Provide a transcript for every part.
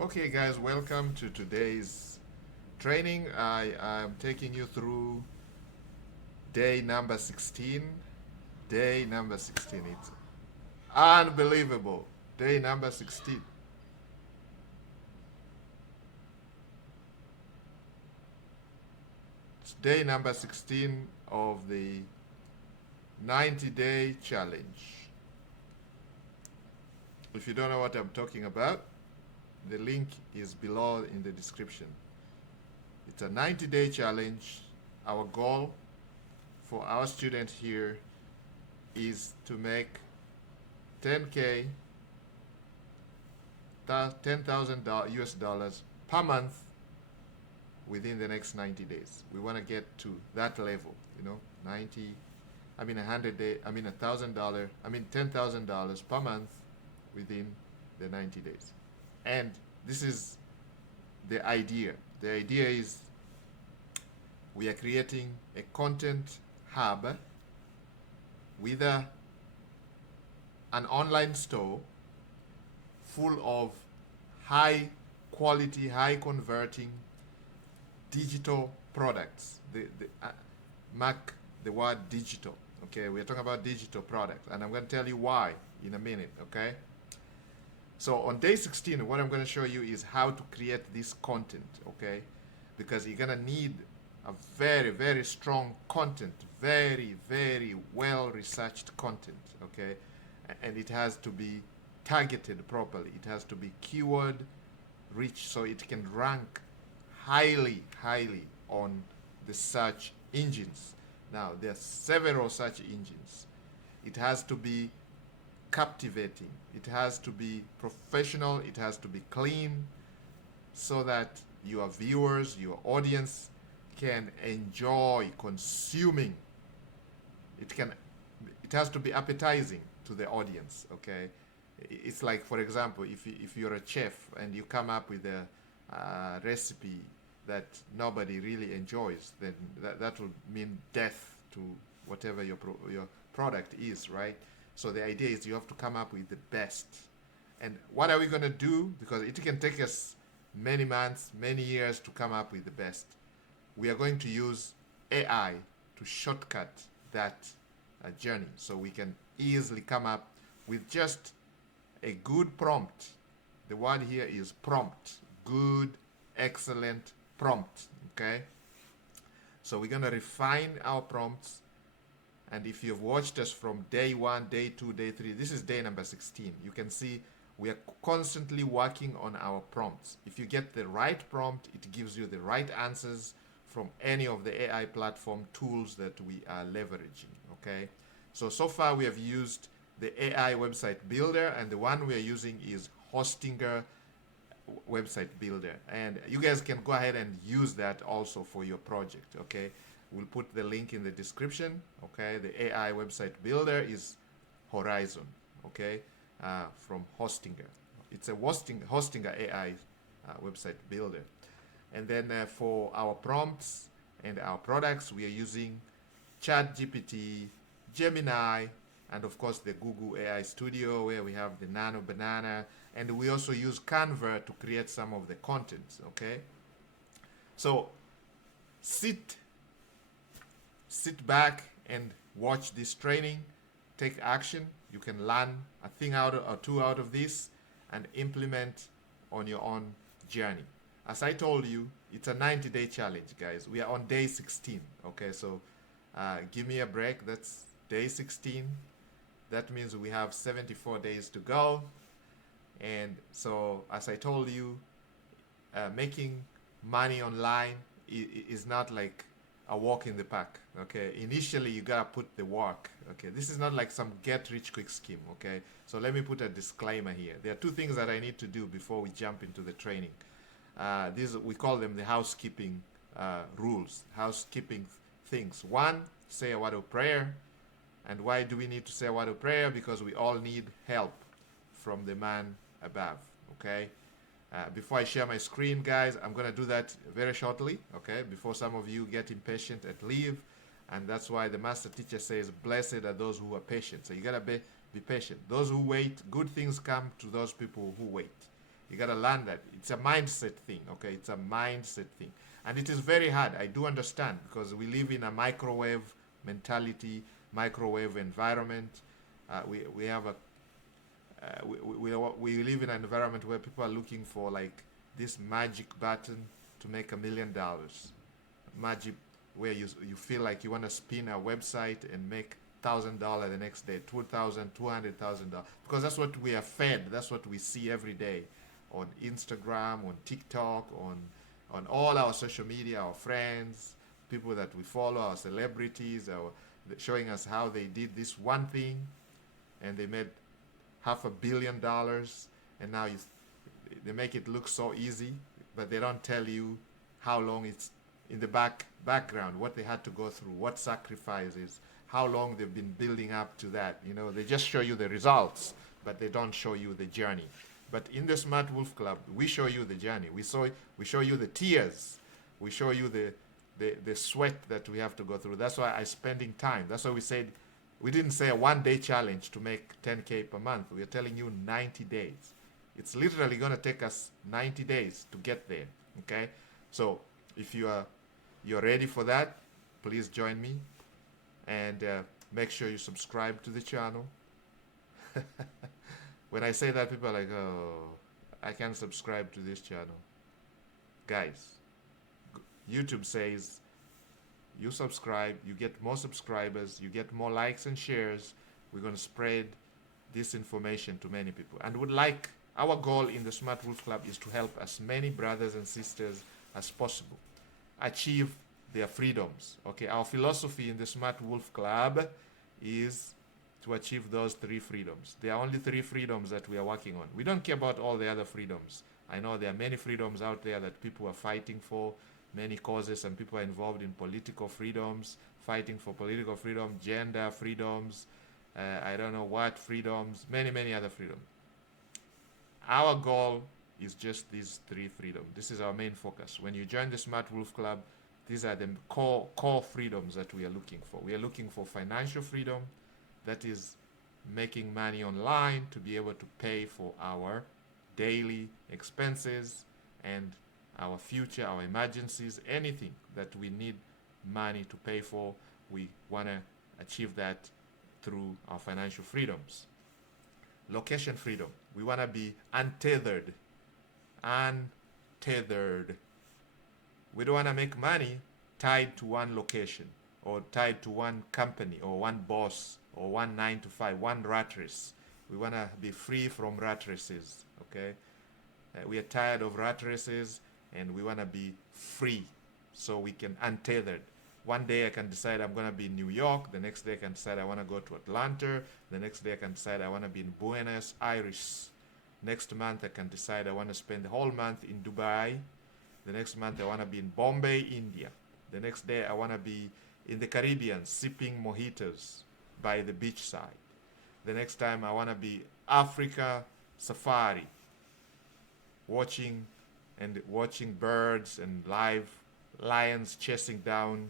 Okay, guys, welcome to today's training. I am taking you through day number 16. Day number 16. It's unbelievable. Day number 16. It's day number 16 of the 90-day challenge. If you don't know what I'm talking about, the link is below in the description. It's a 90-day challenge. Our goal for our student here is to make 10K, $10,000 US dollars per month within the next 90 days. We want to get to that level, 90, 100 day, $1,000, $10,000 per month within the 90 days. And this is the idea. The idea is we are creating a content hub with an online store full of high quality, high converting digital products. Mark the word digital. Okay, we're talking about digital products, and I'm going to tell you why in a minute. Okay. So on day 16, what I'm going to show you is how to create this content. Okay, because you're going to need a very, very strong content, very, very well researched content. Okay, and it has to be targeted properly. It has to be keyword rich so it can rank highly, highly on the search engines. Now, there are several search engines. It has to be captivating. It has to be professional. It has to be clean so that your viewers, your audience can enjoy consuming. It has to be appetizing to the audience, okay? It's like, for example, if you're a chef and you come up with a recipe that nobody really enjoys, then that would mean death to whatever your product is, right? So the idea is you have to come up with the best. And what are we going to do? Because it can take us many months, many years to come up with the best. We are going to use AI to shortcut that journey so we can easily come up with just a good prompt. The word here is prompt. Good, excellent prompt. Okay? So we're going to refine our prompts. And if you've watched us from day 1, day 2, day 3, this is day number 16. You can see we are constantly working on our prompts. If you get the right prompt, it gives you the right answers from any of the AI platform tools that we are leveraging. Okay? So far we have used the AI website builder, and the one we are using is Hostinger website builder, and you guys can go ahead and use that also for your project. Okay, we'll put the link in the description. Okay, the AI website builder is Horizon. Okay, from Hostinger. It's a Hostinger AI website builder. And then for our prompts and our products, we are using ChatGPT, Gemini, and of course the Google AI Studio, where we have the Nano Banana, and we also use Canva to create some of the contents. Okay, so sit back and watch this training, take action. You can learn a thing out or two out of this and implement on your own journey. As I told you, it's a 90-day challenge, guys. We are on day 16. Okay, so give me a break. That's day 16. That means we have 74 days to go. And so, as I told you, making money online is not like a walk in the park. Okay, initially you gotta put the work. Okay, this is not like some get rich quick scheme. Okay, so let me put a disclaimer here. There are two things that I need to do before we jump into the training. These, we call them the housekeeping rules, housekeeping things. One, say a word of prayer. And why do we need to say a word of prayer? Because we all need help from the man above. Okay, before I share my screen, guys, I'm gonna do that very shortly. Okay, before some of you get impatient and leave. And that's why the master teacher says, blessed are those who are patient. So you gotta be patient. Those who wait, good things come to those people who wait. You got to learn that. It's a mindset thing, okay? It's a mindset thing. And it is very hard. I do understand because we live in a microwave mentality, microwave environment. We have a we live in an environment where people are looking for like this magic button to make $1 million. Magic where you feel like you want to spin a website and make $1,000 the next day, $200,000, because that's what we are fed. That's what we see every day on Instagram, on TikTok, on all our social media, our friends, people that we follow, our celebrities, showing us how they did this one thing and they made $500 million, and now they make it look so easy, but they don't tell you how long it's in the background, what they had to go through, what sacrifices, how long they've been building up to that. They just show you the results, but they don't show you the journey. But in the Smart Wolf Club, we show you the journey. We show you the tears. We show you the sweat that we have to go through. That's why I'm spending time. That's why we didn't say a 1-day challenge to make 10K per month. We are telling you 90 days. It's literally going to take us 90 days to get there. Okay? So if you're ready for that, please join me and make sure you subscribe to the channel. When I say that, people are like, oh, I can't subscribe to this channel. Guys, YouTube says you subscribe, you get more subscribers, you get more likes and shares. We're going to spread this information to many people. And our goal in the Smart Wolf Club is to help as many brothers and sisters as possible achieve their freedoms. Okay, our philosophy in the Smart Wolf Club is to achieve those 3 freedoms. There are only 3 freedoms that we are working on. We don't care about all the other freedoms. I know there are many freedoms out there that people are fighting for, many causes, and people are involved in political freedoms, fighting for political freedom, gender freedoms, I don't know what freedoms, many other freedoms. Our goal is just these 3 freedoms. This is our main focus. When you join the Smart Wolf Club, these are the core freedoms that we are looking for. We are looking for financial freedom, that is making money online to be able to pay for our daily expenses and our future, our emergencies, anything that we need money to pay for. We want to achieve that through our financial freedoms. Location freedom. We want to be untethered. We don't want to make money tied to one location or tied to one company or one boss or one 9 to 5, one rat race. We want to be free from rat races, okay? We are tired of rat races and we want to be free so we can untethered. One day I can decide I'm going to be in New York. The next day I can decide I want to go to Atlanta. The next day I can decide I want to be in Buenos Aires. Next month I can decide I want to spend the whole month in Dubai. The next month I want to be in Bombay, India. The next day I want to be in the Caribbean sipping mojitos by the beach side. The next time I want to be Africa safari, watching birds and lions chasing down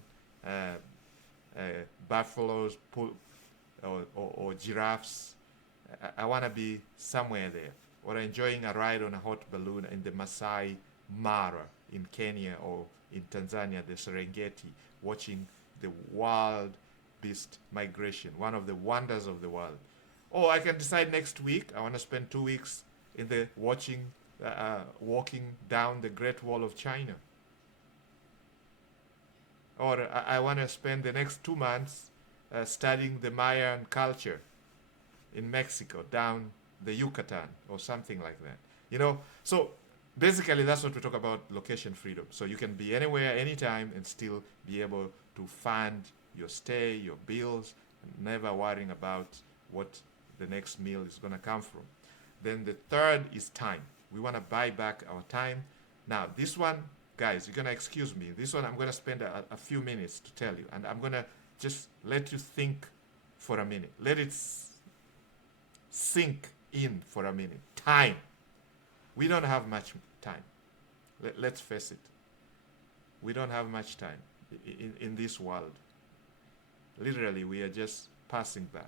buffaloes or giraffes. I want to be somewhere there, or enjoying a ride on a hot balloon in the Masai Mara in Kenya or in Tanzania, the Serengeti, watching the wild beast migration, one of the wonders of the world. Or I can decide next week I want to spend 2 weeks in the walking down the Great Wall of China. Or I want to spend the next 2 months studying the Mayan culture in Mexico, down the Yucatan or something like that. So basically that's what we talk about, location freedom. So you can be anywhere, anytime, and still be able to fund your stay, your bills, and never worrying about what the next meal is going to come from. Then the third is time. We want to buy back our time. Now, this one, guys, you're going to excuse me. This one I'm going to spend a few minutes to tell you, and I'm going to just let you think for a minute. Let it sink in for a minute. Time. We don't have much time. Let's face it. We don't have much time in this world. Literally, we are just passing by.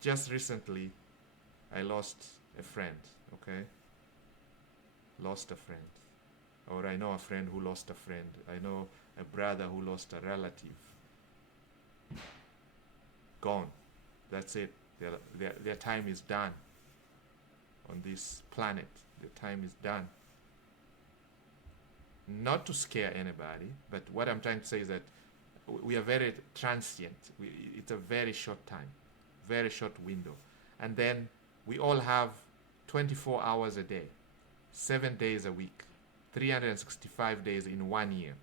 Just recently, I lost a friend, okay? Lost a friend. Or I know a friend who lost a friend. I know a brother who lost a relative. Gone. That's it. Their time is done on this planet. Their time is done. Not to scare anybody, but what I'm trying to say is that we are very transient. It's a very short time, very short window. And then we all have 24 hours a day, 7 days a week, 365 days in 1 year.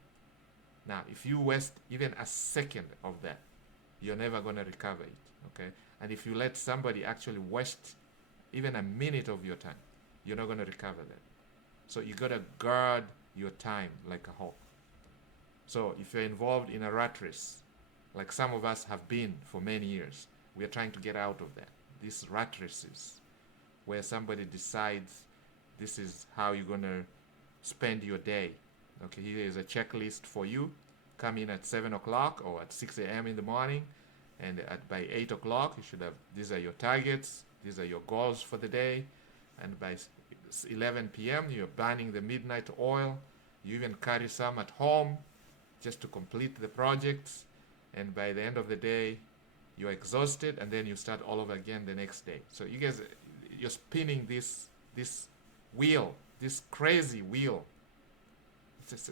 Now, if you waste even a second of that, you're never going to recover it, okay? And if you let somebody actually waste even a minute of your time, you're not going to recover that. So you got to guard your time like a hawk. So if you're involved in a rat race, like some of us have been for many years, we are trying to get out of that. These rat races, where somebody decides this is how you're going to spend your day. Okay, here is a checklist for you. Come in at 7 o'clock or at 6 a.m. in the morning, and by 8 o'clock, you should have, these are your targets, these are your goals for the day, and by 11 p.m., you're burning the midnight oil. You even carry some at home just to complete the projects, and by the end of the day, you're exhausted, and then you start all over again the next day. So you guys, you're spinning this wheel, this crazy wheel. It's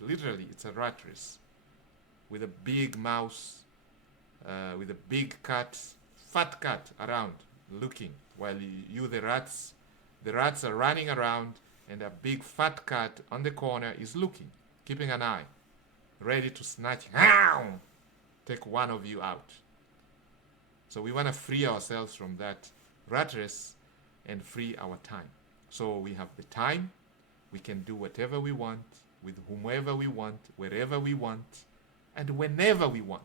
literally, it's a rat race with a big mouse, with a big cat, fat cat around looking, while you the rats are running around, and a big fat cat on the corner is looking, keeping an eye, ready to snatch, take one of you out. So we want to free ourselves from that rat race and free our time. So we have the time, we can do whatever we want, with whomever we want, wherever we want, and whenever we want,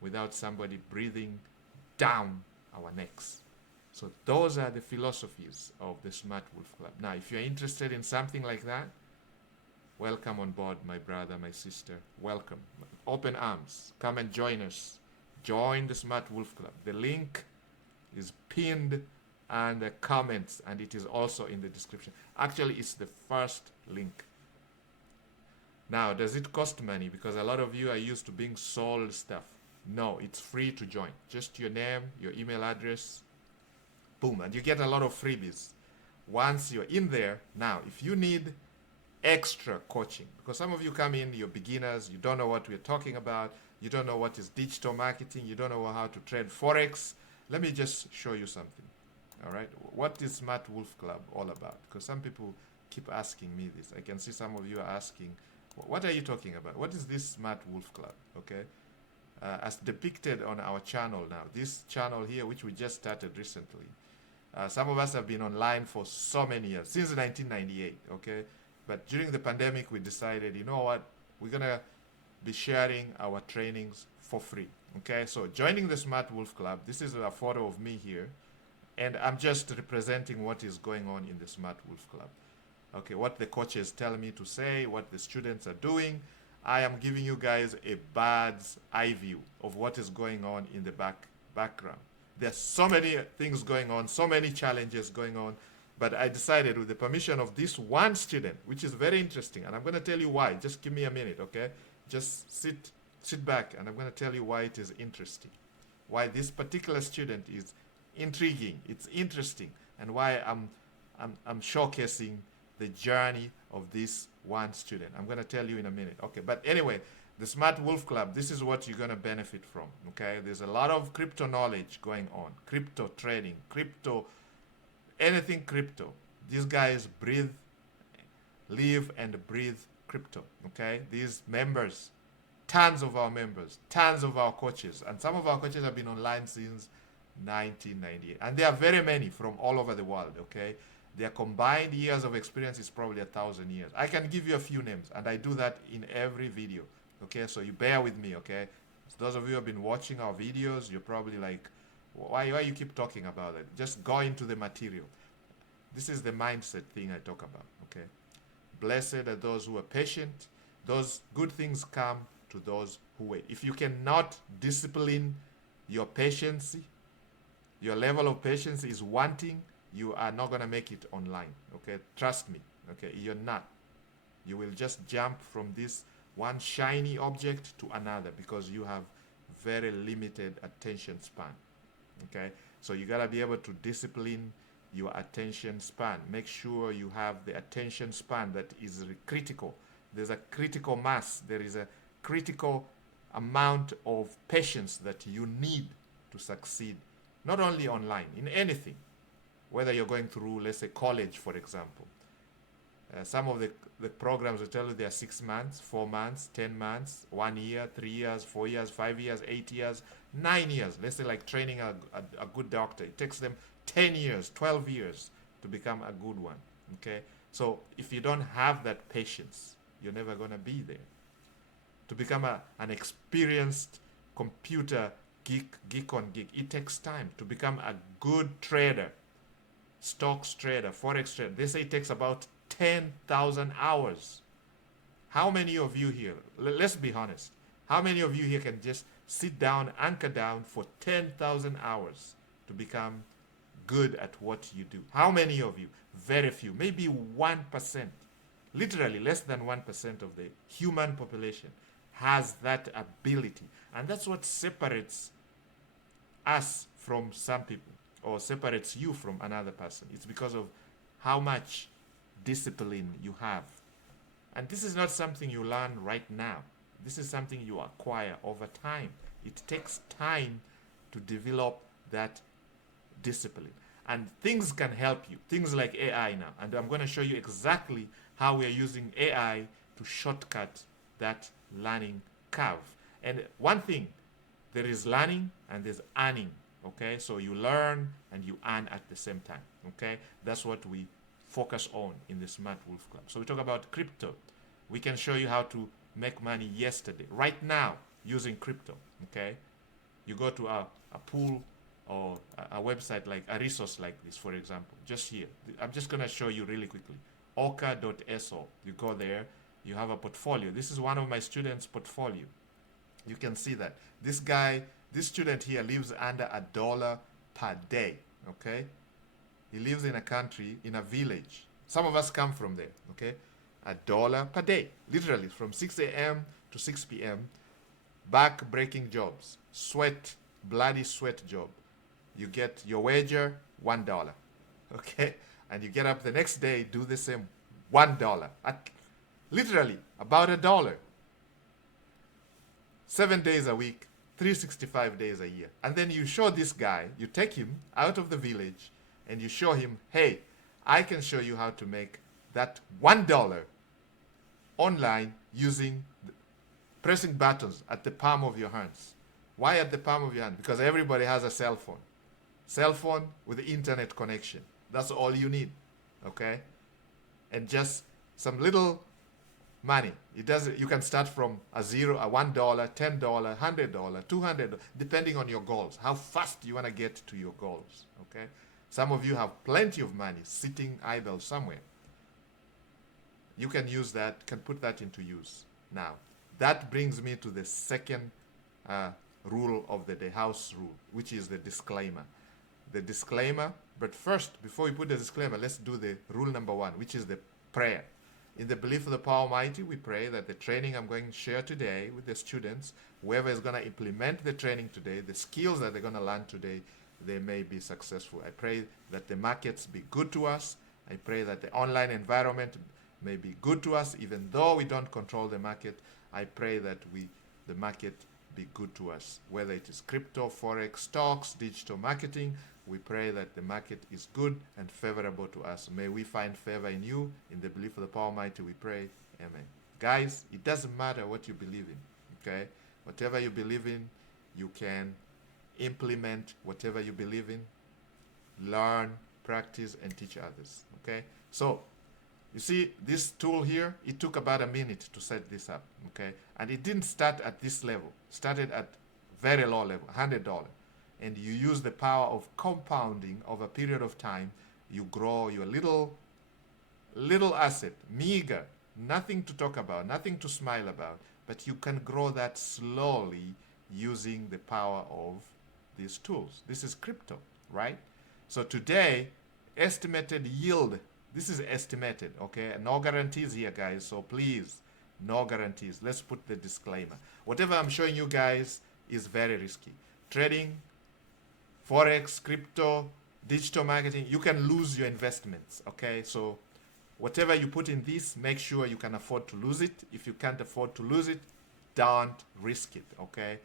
without somebody breathing down our necks. So those are the philosophies of the Smart Wolf Club. Now, if you're interested in something like that, welcome on board, my brother, my sister. Welcome. Open arms. Come and join us. Join the Smart Wolf Club. The link is pinned and the comments, and it is also in the description. Actually, it's the first link. Now, does it cost money? Because a lot of you are used to being sold stuff. No, it's free to join. Just your name, your email address, boom, and you get a lot of freebies. Once you're in there, now, if you need extra coaching, because some of you come in, you're beginners, you don't know what we're talking about, you don't know what is digital marketing, you don't know how to trade Forex, let me just show you something. All right, what is Smart Wolf Club all about? Because some people keep asking me this. I can see some of you are asking, what are you talking about? What is this Smart Wolf Club? Okay, as depicted on our channel now, this channel here, which we just started recently. Some of us have been online for so many years, since 1998, okay? But during the pandemic, we decided, you know what? We're going to be sharing our trainings for free, okay? So joining the Smart Wolf Club, this is a photo of me here, and I'm just representing what is going on in the Smart Wolf Club. Okay, what the coaches tell me to say, what the students are doing. I am giving you guys a bird's eye view of what is going on in the background. There's so many things going on, so many challenges going on, but I decided, with the permission of this one student, which is very interesting, and I'm going to tell you why. Just give me a minute, okay? Just sit back, and I'm going to tell you why it is interesting, why this particular student is intriguing, it's interesting, and why I'm showcasing the journey of this one student. I'm going to tell you in a minute, okay? But anyway, the Smart Wolf Club, this is what you're going to benefit from, okay? There's a lot of crypto knowledge going on, crypto trading, crypto, anything crypto. These guys breathe, live and breathe crypto, okay? These members, tons of our members, tons of our coaches, and some of our coaches have been online since 1998, and there are very many from all over the world, okay? Their combined years of experience is probably 1,000 years. I can give you a few names, and I do that in every video. Okay, so you bear with me, okay? So those of you who have been watching our videos, you're probably like, why you keep talking about it? Just go into the material. This is the mindset thing I talk about, okay? Blessed are those who are patient. Those good things come to those who wait. If you cannot discipline your patience, your level of patience is wanting, you are not going to make it online. Okay, trust me. Okay, you're not. You will just jump from this one shiny object to another because you have very limited attention span. Okay, so you got to be able to discipline your attention span. Make sure you have the attention span that is critical. There's a critical mass, there is a critical amount of patience that you need to succeed, not only online, in anything, whether you're going through, let's say, college, for example. Some of the programs will tell you they are 6 months, 4 months, 10 months, 1 year, 3 years, 4 years, 5 years, 8 years, 9 years. Let's say like training a good doctor. It takes them 10 years, 12 years to become a good one. Okay? So if you don't have that patience, you're never going to be there. To become an experienced computer geek on geek, it takes time. To become a good trader, stocks trader, forex trader, they say it takes about 10,000 hours. How many of you here, let's be honest, how many of you here can just sit down, anchor down for 10,000 hours to become good at what you do? How many of you? Very few, maybe 1%, literally less than 1% of the human population has that ability. And that's what separates us from some people, or separates you from another person. It's because of how much discipline you have. And this is not something you learn right now. This is something you acquire over time. It takes time to develop that discipline. And things can help you. Things like AI now. And I'm going to show you exactly how we are using AI to shortcut that learning curve. And one thing, there is learning and there's earning. Okay, so you learn and you earn at the same time. Okay, that's what we focus on in the Smart Wolf Club. So we talk about crypto. We can show you how to make money yesterday, right now, using crypto. Okay, you go to a pool or a website, like a resource like this, for example, just here. I'm just going to show you really quickly. Oka.so. You go there, you have a portfolio. This is one of my students' portfolio. You can see that this guy, this student here, lives under $1 per day. Okay, he lives in a country, in a village. Some of us come from there. Okay, $1 per day, literally from 6 a.m. to 6 p.m. Back-breaking jobs, sweat, bloody sweat job. You get your wager, $1. Okay, and you get up the next day, do the same, $1. Literally about $1. 7 days a week, 365 days a year. And then you show this guy, you take him out of the village and you show him, hey, I can show you how to make that $1 online using pressing buttons at the palm of your hands. Why at the palm of your hand? Because everybody has a cell phone. Cell phone with internet connection. That's all you need. Okay? And just some little money. It doesn't. You can start from a $0, a $1, $10, $100, $200, depending on your goals. How fast you want to get to your goals. Okay. Some of you have plenty of money sitting idle somewhere. You can use that. Can put that into use. Now, that brings me to the second rule of the day, house rule, which is the disclaimer. The disclaimer. But first, before we put the disclaimer, let's do the rule number 1, which is the prayer. In the belief of the power Almighty, we pray that the training I'm going to share today with the students, whoever is going to implement the training today, the skills that they're going to learn today, they may be successful. I pray that the markets be good to us. I pray that the online environment may be good to us, even though we don't control the market. I pray that the market be good to us, whether it is crypto, forex, stocks, digital marketing. We pray that the market is good and favorable to us. May we find favor in you. In the belief of the power Almighty, we pray. Amen. Guys, it doesn't matter what you believe in. Okay? Whatever you believe in, you can implement whatever you believe in, learn, practice, and teach others. Okay? So, you see, this tool here, it took about a minute to set this up. Okay? And it didn't start at this level. It started at very low level, $100. And you use the power of compounding over a period of time. You grow your little asset, meager, nothing to talk about, nothing to smile about, but you can grow that slowly using the power of these tools. This is crypto. right? So today, estimated yield, this is estimated, okay? No guarantees here, guys, so please, no guarantees. Let's put the disclaimer. Whatever I'm showing you guys is very risky. Trading, forex, crypto, digital marketing, you can lose your investments, okay? So whatever you put in this, make sure you can afford to lose it. If you can't afford to lose it, don't risk it, okay?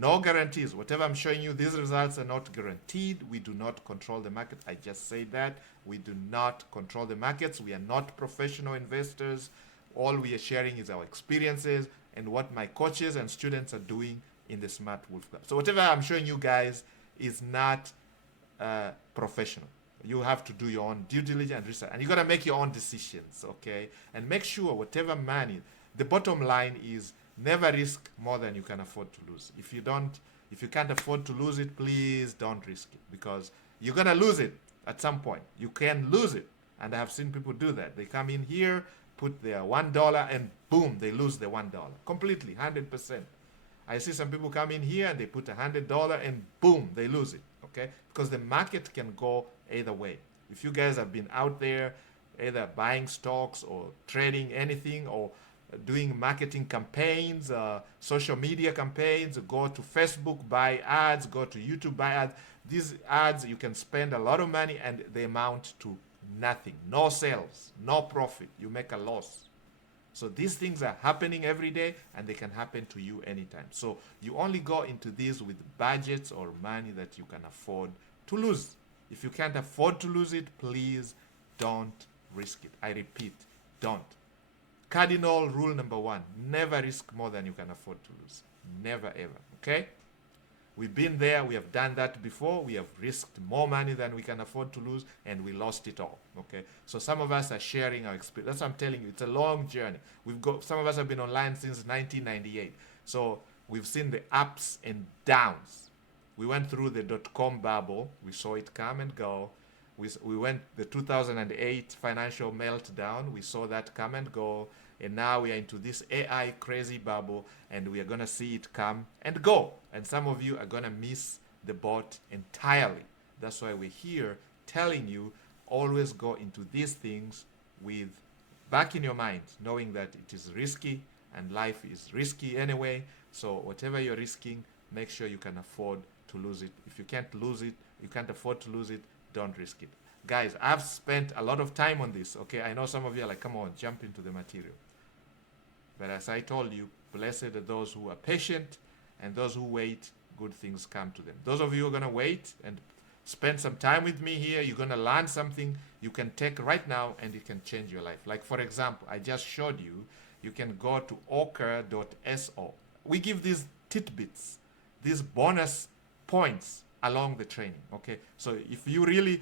No guarantees. Whatever I'm showing you, these results are not guaranteed. We do not control the market. I just said that. We do not control the markets. We are not professional investors. All we are sharing is our experiences and what my coaches and students are doing in the Smart Wolf Club. So whatever I'm showing you guys is not professional. You have to do your own due diligence and research, and you got to make your own decisions, okay? And make sure whatever money, the bottom line is never risk more than you can afford to lose. If you can't afford to lose it, please don't risk it, because you're gonna lose it at some point. You can lose it, and I have seen people do that. They come in here, put their $1, and boom, they lose the $1 completely, 100%. I see some people come in here and they put $100 and boom, they lose it, okay? Because the market can go either way. If you guys have been out there either buying stocks or trading anything or doing marketing campaigns, social media campaigns, go to Facebook, buy ads, go to YouTube, buy ads. These ads, you can spend a lot of money and they amount to nothing. No sales, no profit. You make a loss. So these things are happening every day and they can happen to you anytime. So you only go into these with budgets or money that you can afford to lose. If you can't afford to lose it, please don't risk it. I repeat, don't. Cardinal rule number 1, never risk more than you can afford to lose. Never ever, okay? We've been there, we have done that before, we have risked more money than we can afford to lose, and we lost it all, okay? So some of us are sharing our experience. That's what I'm telling you, it's a long journey. Some of us have been online since 1998. So we've seen the ups and downs. We went through the dot-com bubble, we saw it come and go. We went the 2008 financial meltdown, we saw that come and go, and now we are into this AI crazy bubble, and we are going to see it come and go. And some of you are going to miss the boat entirely. That's why we're here telling you, always go into these things with back in your mind, knowing that it is risky and life is risky anyway. So whatever you're risking, make sure you can afford to lose it. If you can't lose it, you can't afford to lose it, don't risk it. Guys, I've spent a lot of time on this, okay? I know some of you are like, come on, jump into the material. But as I told you, blessed are those who are patient, and those who wait, good things come to them. Those of you who are going to wait and spend some time with me here, you're going to learn something you can take right now and it can change your life. Like, for example, I just showed you, you can go to ochre.so. We give these tidbits, these bonus points along the training, okay? So if you really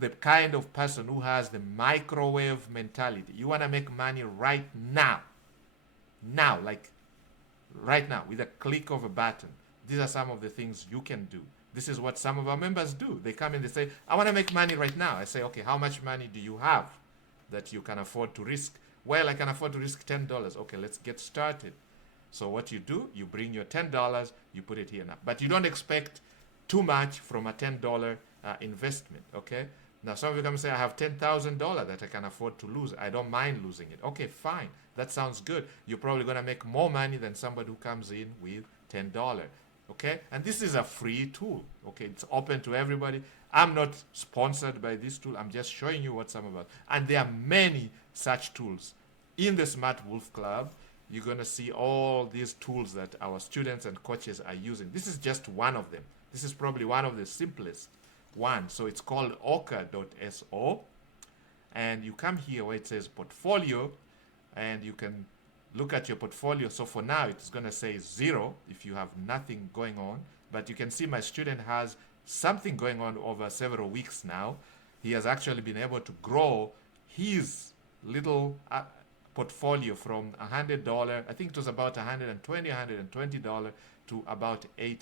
the kind of person who has the microwave mentality, you want to make money right now, like right now, with a click of a button, these are some of the things you can do. This is what some of our members do. They come and they say, I want to make money right now. I say, okay, how much money do you have that you can afford to risk? Well, I can afford to risk $10. Okay, let's get started. So what you do, you bring your $10, you put it here now. But you don't expect too much from a $10 investment, okay? Now, some of you come and say, I have $10,000 that I can afford to lose. I don't mind losing it. Okay, fine. That sounds good. You're probably going to make more money than somebody who comes in with $10, okay? And this is a free tool, okay? It's open to everybody. I'm not sponsored by this tool. I'm just showing you what some about. And there are many such tools. In the Smart Wolf Club, you're going to see all these tools that our students and coaches are using. This is just one of them. This is probably one of the simplest one. So it's called ochre.so. And you come here where it says portfolio, and you can look at your portfolio. So for now, it's going to say 0 if you have nothing going on. But you can see my student has something going on over several weeks now. He has actually been able to grow his little portfolio from $100, I think it was about $120 to about $800,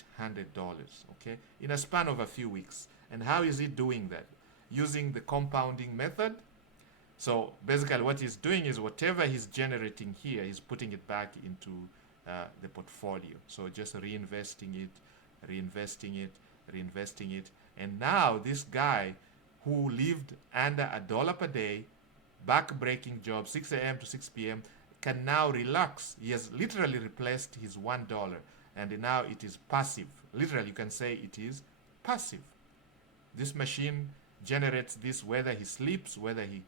okay, in a span of a few weeks. And how is he doing that? Using the compounding method. So basically what he's doing is whatever he's generating here, he's putting it back into the portfolio. So just reinvesting it, And now this guy who lived under $1 per day, back-breaking job, 6 a.m. to 6 p.m., can now relax. He has literally replaced his $1, and now it is passive. Literally, you can say it is passive. This machine generates this whether he sleeps, whether he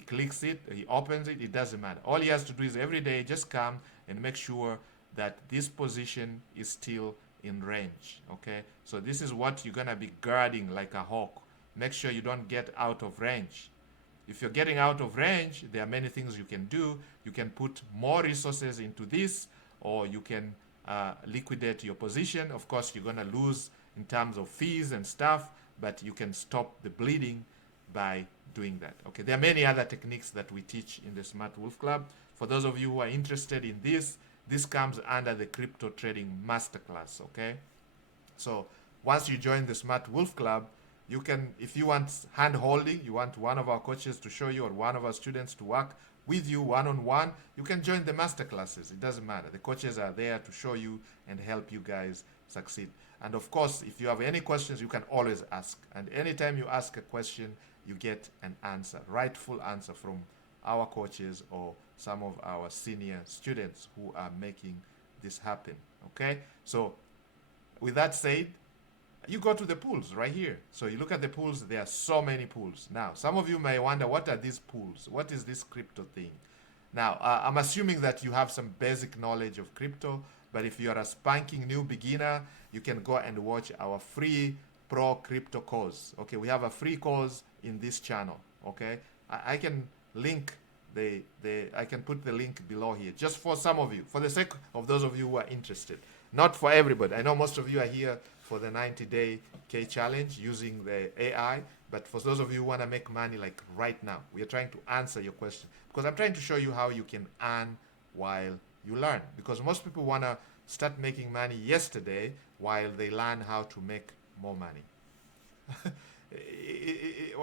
clicks it, he opens it, it doesn't matter. All he has to do is every day just come and make sure that this position is still in range. Okay, so this is what you're gonna be guarding like a hawk. Make sure you don't get out of range. If you're getting out of range, there are many things you can do. You can put more resources into this, or you can liquidate your position. Of course, you're gonna lose in terms of fees and stuff, but you can stop the bleeding by doing that. Okay, there are many other techniques that we teach in the Smart Wolf Club. For those of you who are interested in this comes under the crypto trading masterclass. Okay, so once you join the Smart Wolf Club, you can, if you want hand holding, you want one of our coaches to show you or one of our students to work with you one-on-one, you can join the masterclasses. It doesn't matter. The coaches are there to show you and help you guys succeed. And of course, if you have any questions, you can always ask. And anytime you ask a question, you get an answer, rightful answer from our coaches or some of our senior students who are making this happen. Okay? So with that said, you go to the pools right here. So you look at the pools, there are so many pools. Now, some of you may wonder, what are these pools? What is this crypto thing? Now, I'm assuming that you have some basic knowledge of crypto, but if you're a spanking new beginner, you can go and watch our free pro crypto course. Okay, we have a free course in this channel. Okay, I can link I can put the link below here, just for some of you, for the sake of those of you who are interested. Not for everybody. I know most of you are here for the 90-day K challenge using the AI, but for those of you who want to make money like right now, we are trying to answer your question, because I'm trying to show you how you can earn while you learn, because most people want to start making money yesterday while they learn how to make more money.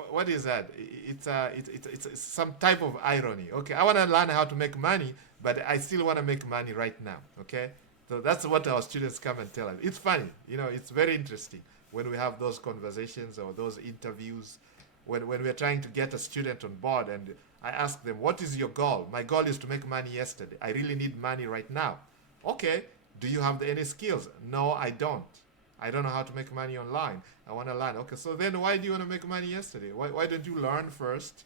What is that? It's some type of irony. Okay, I want to learn how to make money, but I still want to make money right now. Okay, so that's what our students come and tell us. It's funny, you know, it's very interesting when we have those conversations or those interviews, when we're trying to get a student on board and I ask them, what is your goal? My goal is to make money yesterday. I really need money right now. Okay, do you have any skills? No, I don't. I don't know how to make money online. I want to learn. Okay, so then why do you want to make money yesterday? Why don't you learn first?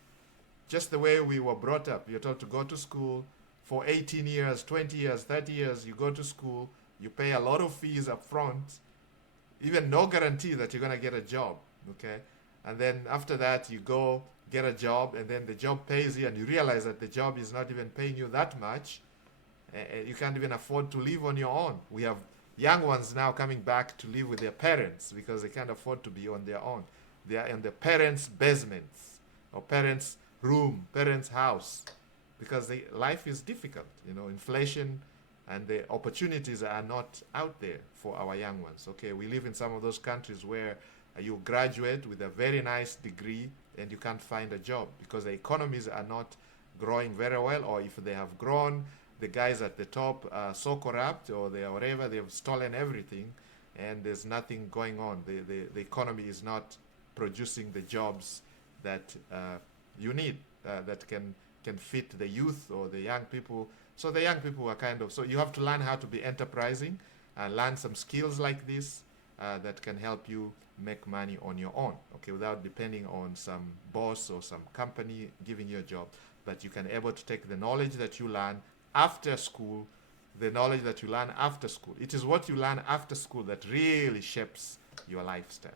Just the way we were brought up. You're told to go to school for 18 years, 20 years, 30 years. You go to school. You pay a lot of fees up front. Even no guarantee that you're going to get a job. Okay? And then after that, you go get a job, and then the job pays you, and you realize that the job is not even paying you that much. You can't even afford to live on your own. We have young ones now coming back to live with their parents because they can't afford to be on their own. They are in the parents' basements or parents' room, parents' house, because life is difficult. You know, inflation and the opportunities are not out there for our young ones. Okay, we live in some of those countries where you graduate with a very nice degree and you can't find a job because the economies are not growing very well, or if they have grown, the guys at the top are so corrupt, or they are whatever, they've stolen everything, and there's nothing going on. The economy is not producing the jobs that you need, that can fit the youth or the young people. So the young people are so you have to learn how to be enterprising and learn some skills like this that can help you make money on your own, okay, without depending on some boss or some company giving you a job. But you can able to take the knowledge that you learn after school, the knowledge that you learn after school. It is what you learn after school that really shapes your lifestyle.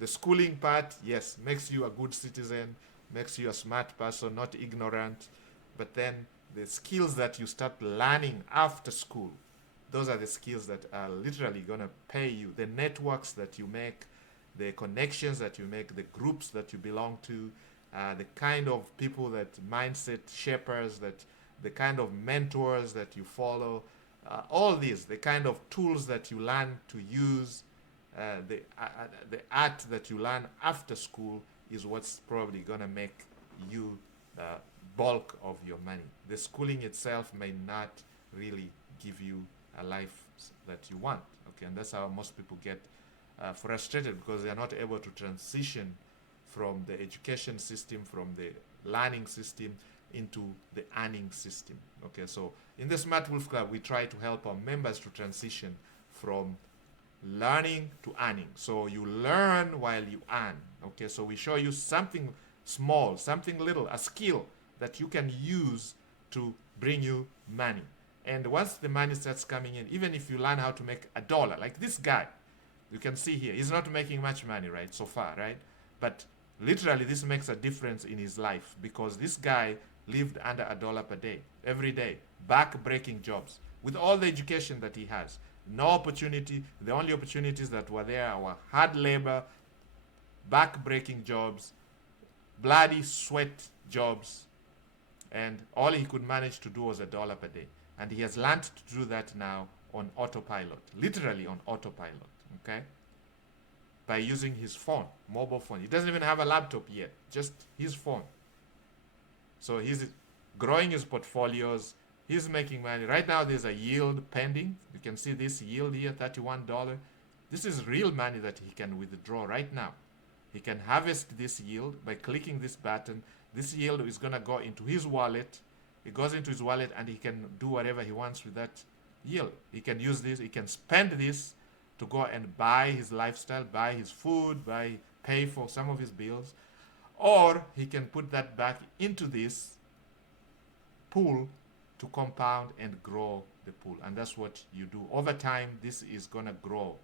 The schooling part, yes, makes you a good citizen, makes you a smart person, not ignorant. But then the skills that you start learning after school, those are the skills that are literally going to pay you. The networks that you make, the connections that you make, the groups that you belong to, the kind of people that mindset shapers, the kind of mentors that you follow, all these, the kind of tools that you learn to use, the art that you learn after school is what's probably going to make you bulk of your money. The schooling itself may not really give you a life that you want. Okay, and that's how most people get frustrated because they are not able to transition from the education system, from the learning system into the earning system. Okay, so in the Smart Wolf Club, we try to help our members to transition from learning to earning. So you learn while you earn. Okay, so we show you something small, something little, a skill that you can use to bring you money. And once the money starts coming in, even if you learn how to make $1, like this guy, you can see here, he's not making much money, right, so far, right? But literally, this makes a difference in his life because this guy lived under $1 per day, every day, back-breaking jobs with all the education that he has. No opportunity. The only opportunities that were there were hard labor, back-breaking jobs, bloody sweat jobs, and all he could manage to do was $1 per day. And he has learned to do that now on autopilot, literally on autopilot, okay? By using his phone, mobile phone. He doesn't even have a laptop yet, just his phone. So he's growing his portfolios. He's making money. Right now there's a yield pending. You can see this yield here, $31. This is real money that he can withdraw right now. He can harvest this yield by clicking this button. This yield is going to go into his wallet. It goes into his wallet and he can do whatever he wants with that yield. He can use this. He can spend this to go and buy his lifestyle, buy his food, pay for some of his bills. Or he can put that back into this pool to compound and grow the pool. And that's what you do. Over time, this is going to grow.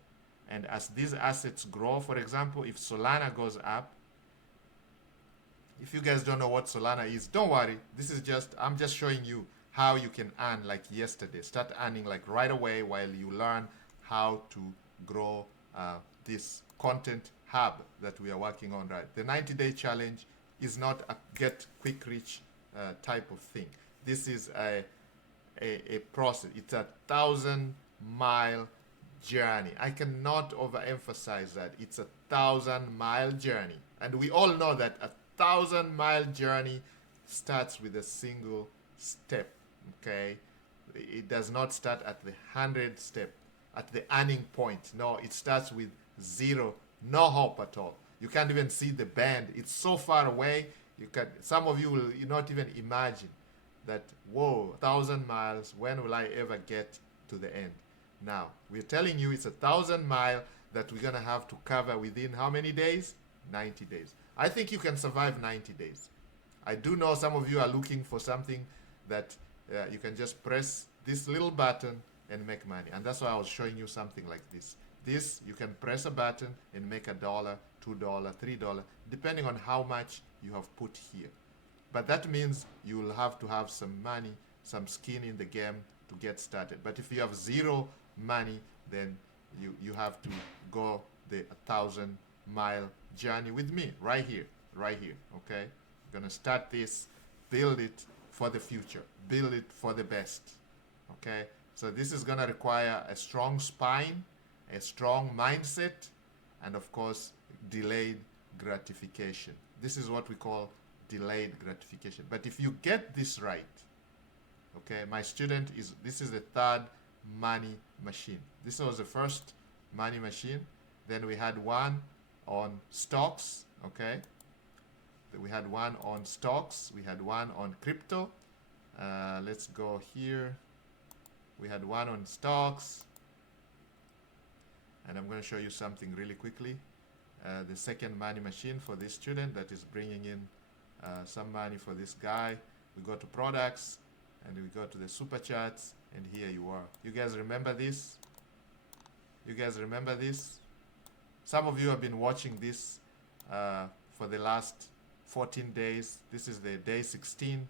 And as these assets grow, for example, if Solana goes up, if you guys don't know what Solana is, don't worry. I'm just showing you how you can earn like yesterday. Start earning like right away while you learn how to grow this content hub that we are working on, right? The 90-day challenge is not a get quick rich type of thing. This is a process. It's a 1,000-mile journey. I cannot overemphasize that. It's a 1,000-mile journey. And we all know that a 1,000-mile journey starts with a single step, okay? It does not start at the 100th step, at the earning point. No, it starts with zero, no hope at all. You can't even see the band. It's so far away. Some of you will not even imagine that, whoa, 1,000 miles, when will I ever get to the end? Now, we're telling you it's a 1,000-mile that we're going to have to cover within how many days? 90 days. I think you can survive 90 days. I do know some of you are looking for something that you can just press this little button and make money. And that's why I was showing you something like this. This, you can press a button and make $1, $2, $3, depending on how much you have put here. But that means you will have to have some money, some skin in the game to get started. But if you have zero money, then you have to go the 1,000-mile journey with me right here, okay? I'm gonna start this, build it for the future, build it for the best, okay? So this is gonna require a strong spine, a strong mindset, and of course, delayed gratification. This is what we call delayed gratification. But if you get this right, okay, this is the third money machine. This was the first money machine. Then we had one on stocks, okay? We had one on stocks. We had one on crypto. Let's go here. We had one on stocks. And I'm going to show you something really quickly. The second money machine for this student that is bringing in some money for this guy. We go to products and we go to the super chats, and here you are. You guys remember this? You guys remember this? Some of you have been watching this for the last 14 days. This is the day 16.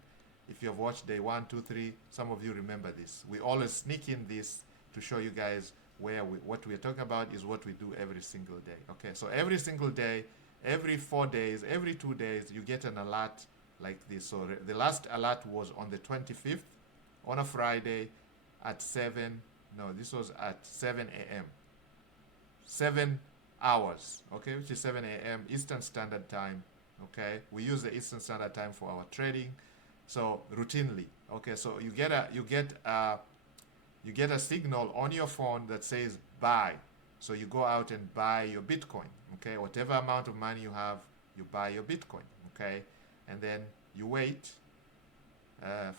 If you have watched day 1, 2, 3, some of you remember this. We always sneak in this to show you guys what we are talking about is what we do every single day. Okay, so every single day, every 4 days, every 2 days, you get an alert like this. So the last alert was on the 25th, on a Friday at 7 a.m. 7 hours, okay, which is 7 a.m. Eastern Standard Time, okay? We use the Eastern Standard Time for our trading, so routinely, okay? So you get a signal on your phone that says buy, So you go out and buy your Bitcoin, okay? Whatever amount of money you have, you buy your Bitcoin, okay? And then you wait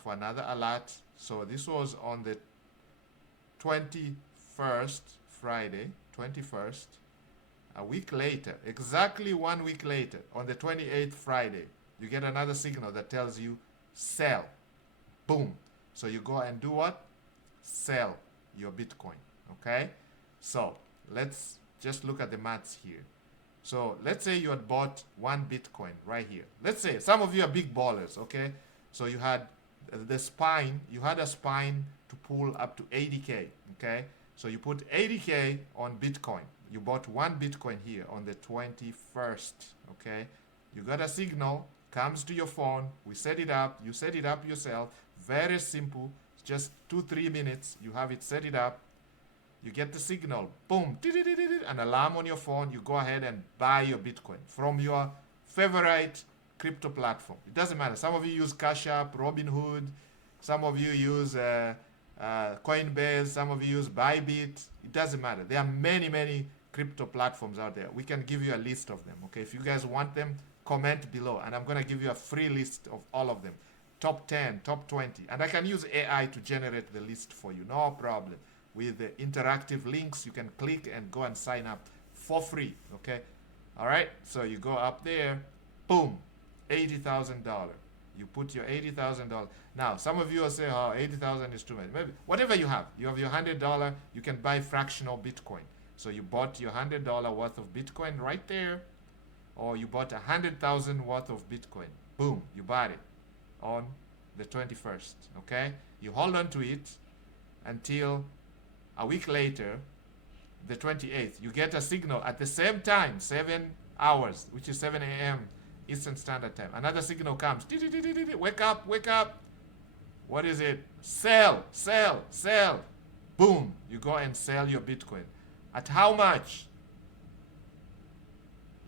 for another alert. So this was on the 21st, Friday, 21st. A week later, exactly 1 week later, on the 28th Friday, you get another signal that tells you sell. Boom. So you go and do what? Sell your Bitcoin, okay? So let's just look at the maths here. So let's say you had bought one Bitcoin right here. Let's say some of you are big ballers, okay? So you had the spine, you had a spine to pull up to 80K, okay? So you put 80K on Bitcoin. You bought one Bitcoin here on the 21st, okay? You got a signal, comes to your phone, we set it up, you set it up yourself, very simple, just 2-3 minutes, you have it set it up, you get the signal, boom, an alarm on your phone, you go ahead and buy your Bitcoin from your favorite crypto platform. It doesn't matter. Some of you use Cash App, Robinhood, some of you use Coinbase, some of you use Bybit. It doesn't matter. There are many, many crypto platforms out there. We can give you a list of them, okay? If you guys want them, comment below, and I'm going to give you a free list of all of them. Top 10, top 20. And I can use AI to generate the list for you, no problem. With the interactive links, you can click and go and sign up for free, okay? All right, so you go up there, boom, $80,000. You put your $80,000. Now, some of you will say, oh, 80,000 is too much. Maybe whatever you have your $100, you can buy fractional Bitcoin. So you bought your $100 worth of Bitcoin right there, or you bought 100,000 worth of Bitcoin. Boom, you bought it on the 21st, okay? You hold on to it until a week later, the 28th. You get a signal at the same time, 7 hours, which is 7 a.m. Eastern Standard Time. Another signal comes. Wake up, wake up. What is it? Sell, sell, sell. Boom, you go and sell your Bitcoin. At how much?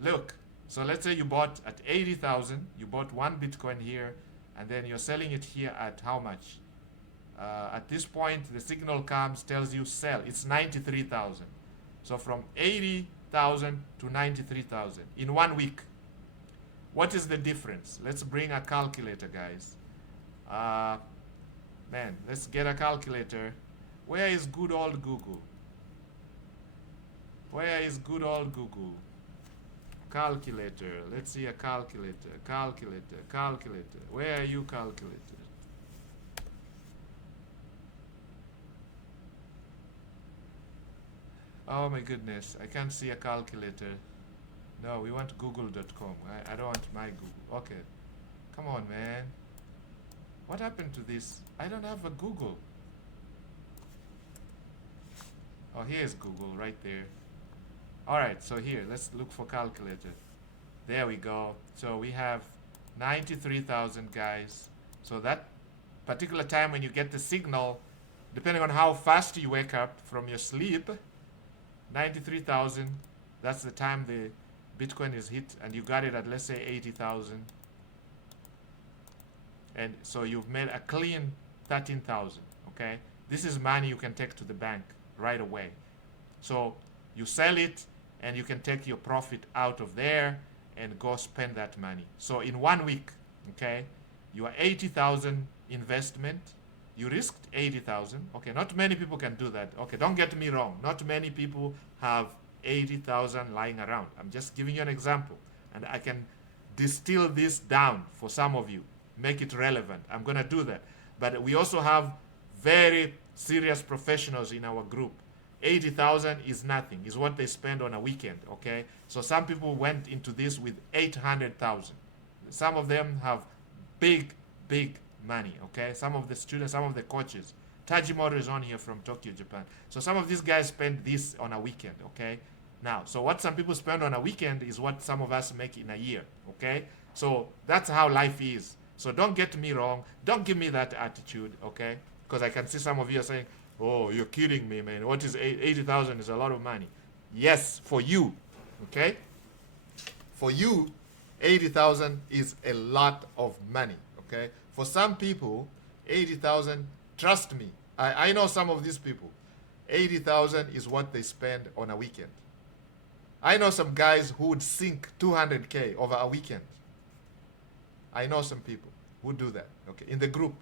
Look, so let's say you bought at 80,000, you bought one Bitcoin here, and then you're selling it here at how much? At this point, the signal comes, tells you sell. It's 93,000. So from 80,000 to 93,000 in 1 week. What is the difference? Let's bring a calculator, guys. Man, let's get a calculator. Where is good old Google? Where is good old Google? Calculator. Let's see a calculator. Calculator. Calculator. Where are you, calculator? Oh my goodness, I can't see a calculator. No, we want google.com. I don't want my Google. Okay. Come on, man. What happened to this? I don't have a Google. Oh, here's Google right there. Alright, so here, let's look for calculator. There we go. So we have 93,000 guys. So that particular time when you get the signal, depending on how fast you wake up from your sleep, 93,000, that's the time the Bitcoin is hit, and you got it at, let's say, 80,000. And so you've made a clean 13,000, okay? This is money you can take to the bank right away. So you sell it, and you can take your profit out of there and go spend that money. So in 1 week, okay, your 80,000 investment, you risked 80,000. Okay, not many people can do that. Okay, don't get me wrong. Not many people have 80,000 lying around. I'm just giving you an example. And I can distill this down for some of you, make it relevant. I'm going to do that. But we also have very serious professionals in our group. 80,000 is nothing, is what they spend on a weekend, okay? So some people went into this with 800,000. Some of them have big, big money, okay? Some of the students, some of the coaches. Tajimoto is on here from Tokyo, Japan. So some of these guys spend this on a weekend, okay? Now, so what some people spend on a weekend is what some of us make in a year, okay? So that's how life is. So don't get me wrong. Don't give me that attitude, okay? Because I can see some of you are saying, oh, you're kidding me, man. What is 80,000 is a lot of money. Yes, for you, okay? For you, 80,000 is a lot of money, okay? For some people, 80,000, trust me, I know some of these people. 80,000 is what they spend on a weekend. I know some guys who would sink 200K over a weekend. I know some people who do that, okay, in the group.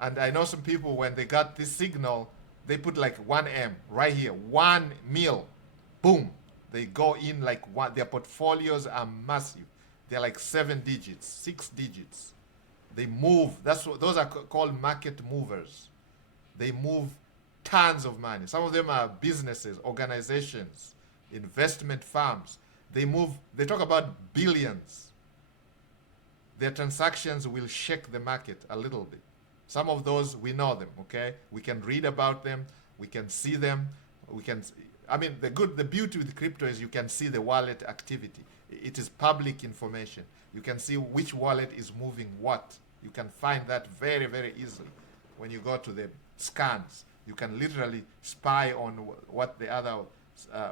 And I know some people, when they got this signal, they put like 1M right here, 1 mil, boom. They go in like one. Their portfolios are massive. They're like 7 digits, 6 digits. They move. That's what those are called market movers. They move tons of money. Some of them are businesses, organizations, investment firms. They talk about billions. Their transactions will shake the market a little bit. Some of those, we know them, okay? We can read about them. We can see them. The beauty with crypto is you can see the wallet activity. It is public information. You can see which wallet is moving what. You can find that very, very easily. When you go to the scans, you can literally spy on what the other,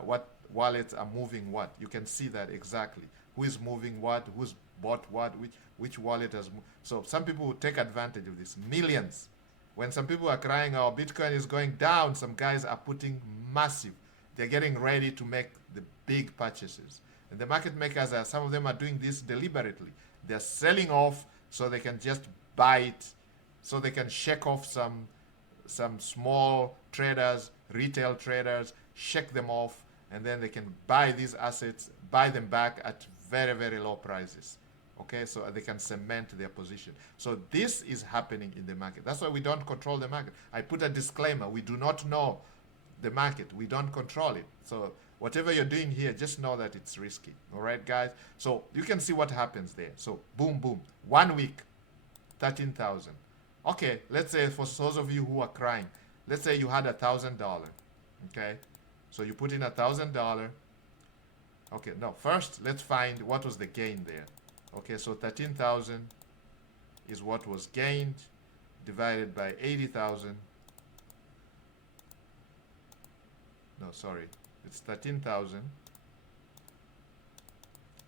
what wallets are moving what. You can see that exactly. Who is moving what, who's bought what, which wallet has moved. So some people will take advantage of this. Millions. When some people are crying, oh, Bitcoin is going down, some guys are putting massive. They're getting ready to make the big purchases. And the market makers, some of them are doing this deliberately. They're selling off so they can just buy it, so they can shake off some small traders, retail traders, shake them off, and then they can buy these assets, buy them back at very, very low prices. Okay, so they can cement their position. So this is happening in the market. That's why we don't control the market. I put a disclaimer. We do not know the market. We don't control it. So whatever you're doing here, just know that it's risky. All right, guys? So you can see what happens there. So boom, boom. 1 week, 13,000. Okay, let's say for those of you who are crying, let's say you had $1,000. Okay, so you put in $1,000. Okay, no, first let's find what was the gain there. Okay, so 13,000 is what was gained, divided by 80,000. No, sorry, it's 13,000.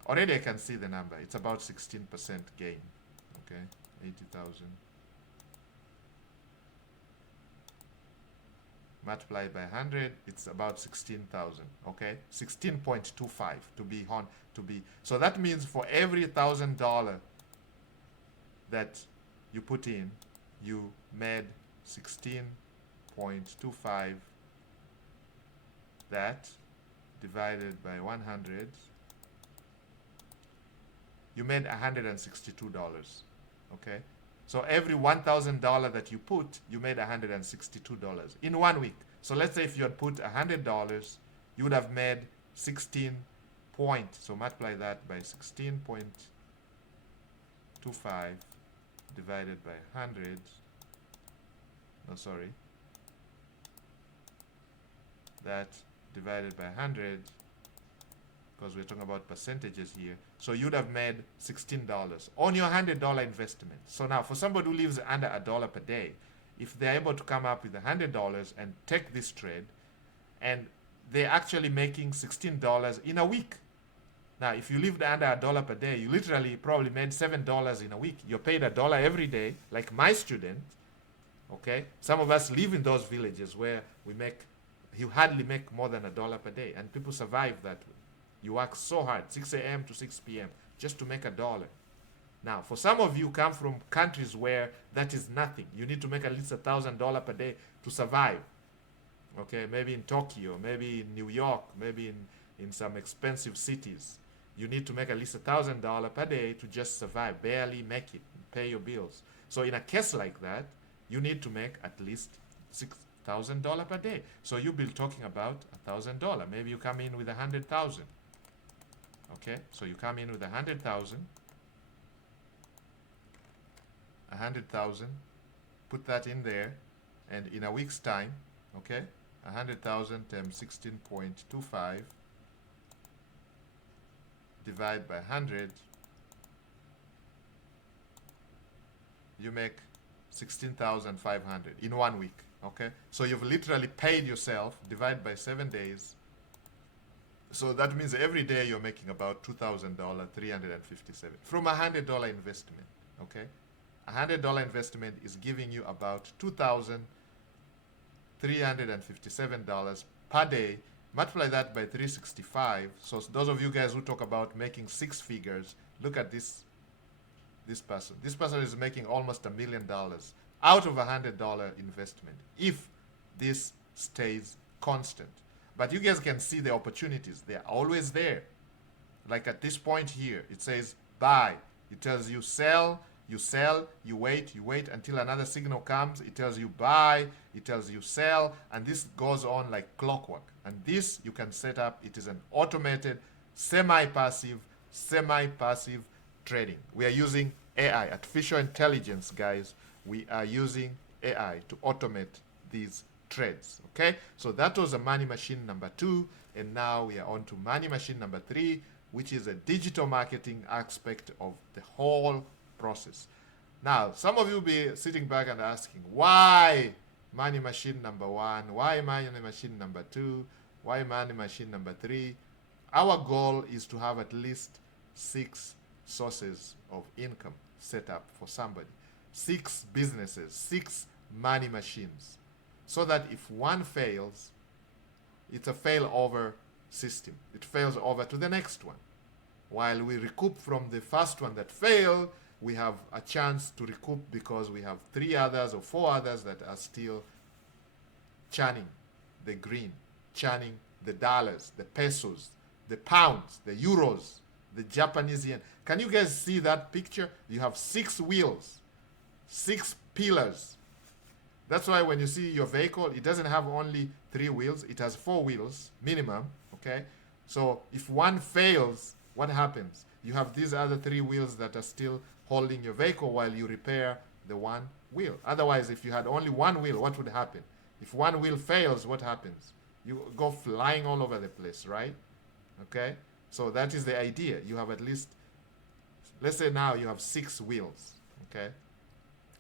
Already I can see the number. It's about 16% gain. Okay, 80,000 multiplied by 100, it's about 16,000. Okay, 16.25 to be on. So that means for every $1,000 that you put in, you made 16.25. That divided by 100, you made $162. Okay, so every $1,000 that you put, you made $162 in 1 week. So let's say if you had put $100, you would have made 16 point. So multiply that by 16.25 divided by 100. No, sorry. That divided by 100, because we're talking about percentages here. So you'd have made $16 on your $100 investment. So now for somebody who lives under $1 per day, if they're able to come up with $100 and take this trade, and they're actually making $16 in a week. Now, if you lived under $1 per day, you literally probably made $7 in a week. You're paid $1 every day, like my student. Okay, some of us live in those villages where you hardly make more than $1 per day, and people survive that way. You work so hard, 6 a.m. to 6 p.m. just to make $1. Now, for some of you come from countries where that is nothing. You need to make at least $1,000 per day to survive. Okay, maybe in Tokyo, maybe in New York, maybe in some expensive cities. You need to make at least $1,000 per day to just survive, barely make it, pay your bills. So in a case like that, you need to make at least $6,000 per day. So you'll be talking about $1,000. Maybe you come in with 100,000. Okay, so you come in with 100,000. 100,000. Put that in there, and in a week's time, okay, 100,000 times 16.25 divide by 100, you make 16,500 in 1 week. Okay, so you've literally paid yourself, divide by 7 days. So that means every day you're making about $2,000, $357 from a $100 investment. Okay, a $100 investment is giving you about $2,000 $357 per day. Multiply that by 365. So those of you guys who talk about making six figures, look at this person. This person is making almost $1 million out of $100 investment if this stays constant. But you guys can see the opportunities. They're always there. Like at this point here, it says buy. It tells you sell, you sell, you wait until another signal comes. It tells you buy, it tells you sell, and this goes on like clockwork. And this you can set up. It is an automated, semi-passive trading. We are using AI, artificial intelligence, guys. We are using AI to automate these trades. Okay, so that was a money machine number 2, and now we are on to money machine number 3, which is a digital marketing aspect of the whole process. Now, some of you will be sitting back and asking, why money machine number 1? Why money machine number 2? Why money machine number 3? Our goal is to have at least 6 sources of income set up for somebody. 6 businesses, 6 money machines. So that if one fails, it's a failover system. It fails over to the next one. While we recoup from the first one that failed, we have a chance to recoup because we have 3 others or 4 others that are still churning the green, churning the dollars, the pesos, the pounds, the euros, the Japanese yen. Can you guys see that picture? You have 6 wheels, 6 pillars. That's why when you see your vehicle, it doesn't have only 3 wheels, it has 4 wheels minimum, okay? So if one fails, what happens? You have these other 3 wheels that are still holding your vehicle while you repair the one wheel. Otherwise, if you had only one wheel, what would happen? If one wheel fails, what happens? You go flying all over the place, right? Okay? So that is the idea. You have at least, let's say now you have 6 wheels, okay?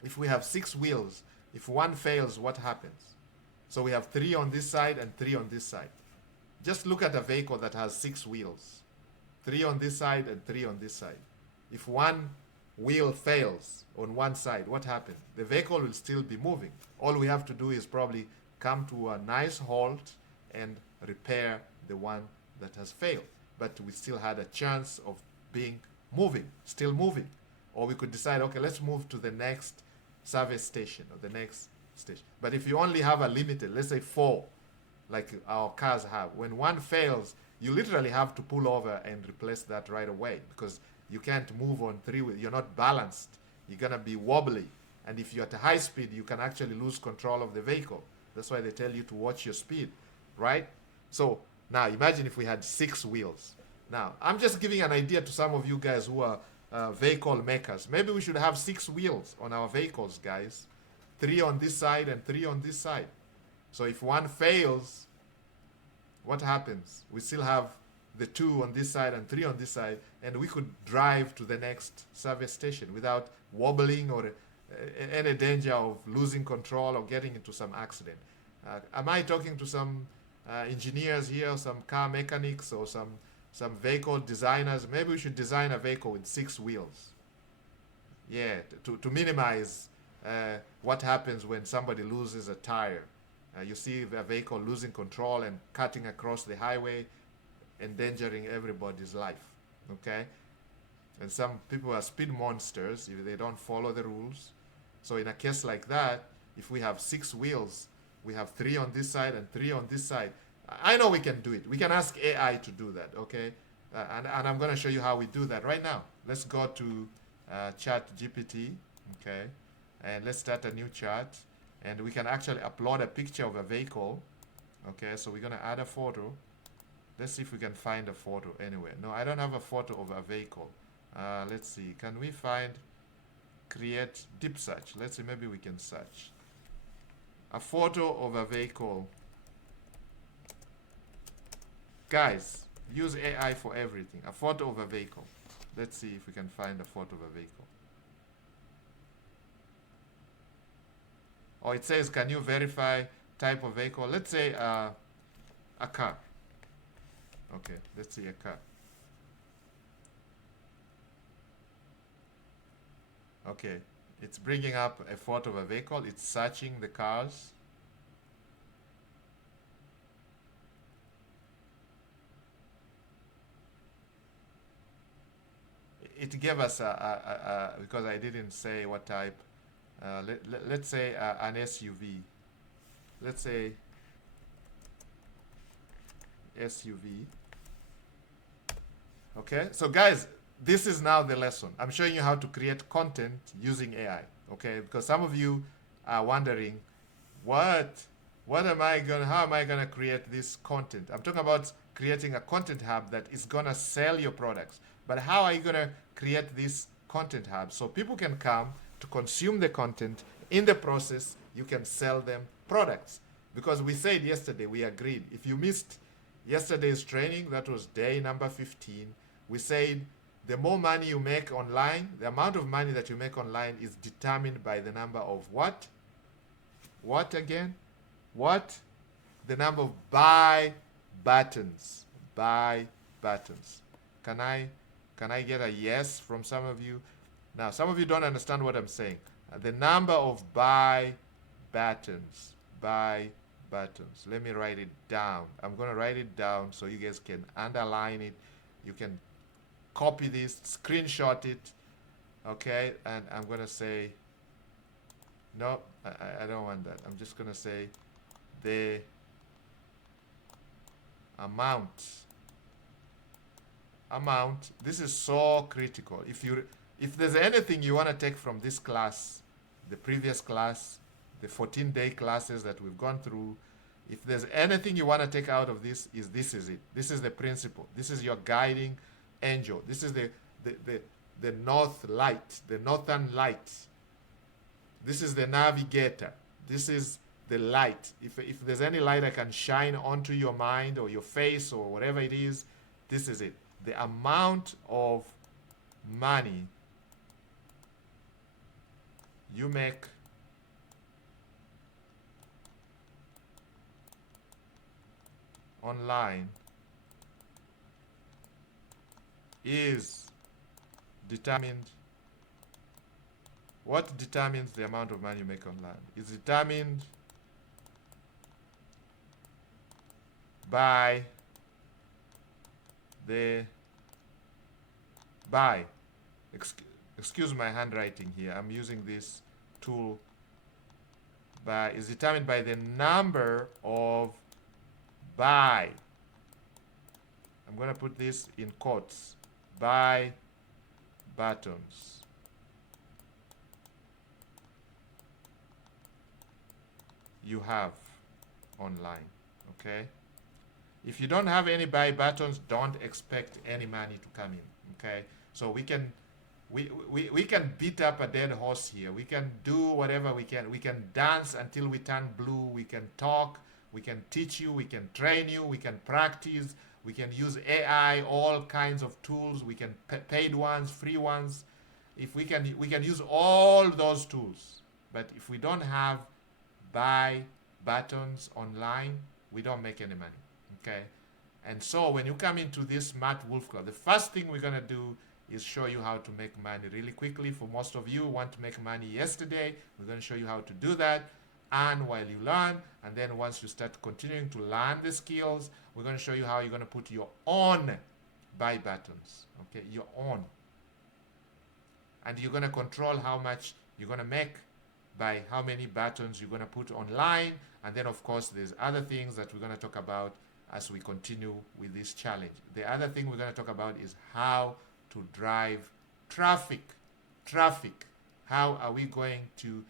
If we have 6 wheels, if one fails, what happens? So we have 3 on this side and 3 on this side. Just look at a vehicle that has 6 wheels. 3 on this side and 3 on this side. If one wheel fails on one side, what happens? The vehicle will still be moving. All we have to do is probably come to a nice halt and repair the one that has failed. But we still had a chance of being moving, still moving. Or we could decide, okay, let's move to the next service station or the next station. But if you only have a limited, let's say 4, like our cars have, when one fails, you literally have to pull over and replace that right away because you can't move on 3 wheels. You're not balanced. You're going to be wobbly. And if you're at a high speed, you can actually lose control of the vehicle. That's why they tell you to watch your speed, right? So now imagine if we had 6 wheels. Now, I'm just giving an idea to some of you guys who are vehicle makers. Maybe we should have 6 wheels on our vehicles, guys. 3 on this side and 3 on this side. So if one fails, what happens? We still have the 2 on this side and 3 on this side, and we could drive to the next service station without wobbling or any danger of losing control or getting into some accident. Am I talking to some engineers here, some car mechanics or some vehicle designers? Maybe we should design a vehicle with 6 wheels. Yeah, to minimize what happens when somebody loses a tire. You see a vehicle losing control and cutting across the highway, endangering everybody's life, okay? And some people are speed monsters if they don't follow the rules. So in a case like that, if we have 6 wheels, we have 3 on this side and 3 on this side. I know we can do it. We can ask AI to do that, okay? And I'm going to show you how we do that right now. Let's go to ChatGPT, okay? And let's start a new chat. And we can actually upload a picture of a vehicle, okay? So we're going to add a photo. Let's see if we can find a photo anywhere. No, I don't have a photo of a vehicle. Let's see. Can we find, create deep search? Let's see, maybe we can search. A photo of a vehicle. Guys, use AI for everything. A photo of a vehicle. Let's see if we can find a photo of a vehicle. Or it says, can you verify type of vehicle? Let's say a car. Okay, let's see a car. Okay, it's bringing up a photo of a vehicle. It's searching the cars. it gave us because I didn't say what type. Let's say an SUV. Let's say SUV. Okay, so guys, this is now the lesson. I'm showing you how to create content using AI. Okay, because some of you are wondering, what am I gonna, how am I gonna create this content? I'm talking about creating a content hub that is gonna sell your products. But how are you gonna create this content hub so people can come to consume the content? In the process, you can sell them products. Because we said yesterday, we agreed. If you missed yesterday's training, that was day number 15. We said the more money you make online, the amount of money that you make online is determined by the number of what? What again? What? The number of buy buttons. Buy buttons. Can I get a yes from some of you? Now, some of you don't understand what I'm saying. The number of buy buttons. Buy buttons. Let me write it down. I'm going to write it down so you guys can underline it. You can copy this, screenshot it. Okay? And I'm going to say, no, I don't want that. I'm just going to say the amount. This is so critical. If there's anything you want to take from this class, the previous class, the 14-day classes that we've gone through, if there's anything you want to take out of this is it. This is the principle. This is your guiding angel. This is the north light, the northern light. This is the navigator. This is the light. If there's any light I can shine onto your mind or your face or whatever it is, this is it. The amount of money you make online is determined. What determines the amount of money you make online? It's determined by excuse my handwriting here. I'm using this tool. Is determined by the number of buy. I'm going to put this in quotes. Buy buttons. You have online. Okay? If you don't have any buy buttons, don't expect any money to come in. Okay? So we can beat up a dead horse here. We can do whatever we can. We can dance until we turn blue. We can talk. We can teach you. We can train you. We can practice. We can use AI, all kinds of tools. We can paid ones, free ones. If we can use all those tools. But if we don't have buy buttons online, we don't make any money. Okay? And so when you come into this Smart Wolf Club, the first thing we're going to do is show you how to make money really quickly. For most of you who want to make money yesterday, we're going to show you how to do that. And while you learn, and then once you start continuing to learn the skills, we're going to show you how you're going to put your own buy buttons. Okay, your own. And you're going to control how much you're going to make by how many buttons you're going to put online. And then, of course, there's other things that we're going to talk about as we continue with this challenge. The other thing we're going to talk about is how to drive traffic. How are we going to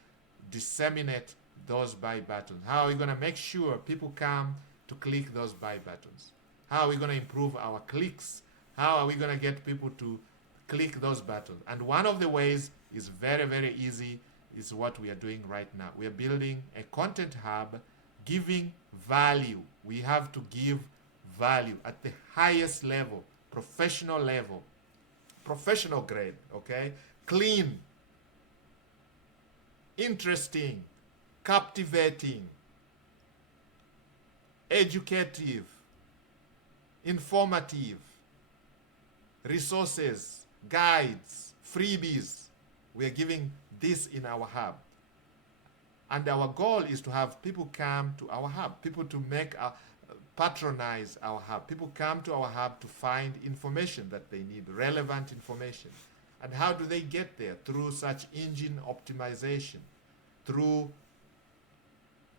disseminate those buy buttons? How are we going to make sure people come to click those buy buttons? How are we going to improve our clicks? How are we going to get people to click those buttons? And one of the ways is very, very easy, is what we are doing right now. We are building a content hub giving value. We have to give value at the highest level, professional grade, okay? Clean, interesting, captivating, educative, informative, resources, guides, freebies. We are giving this in our hub. And our goal is to have people come to our hub, people to patronize our hub. People come to our hub to find information that they need, relevant information. And how do they get there? Through such engine optimization, through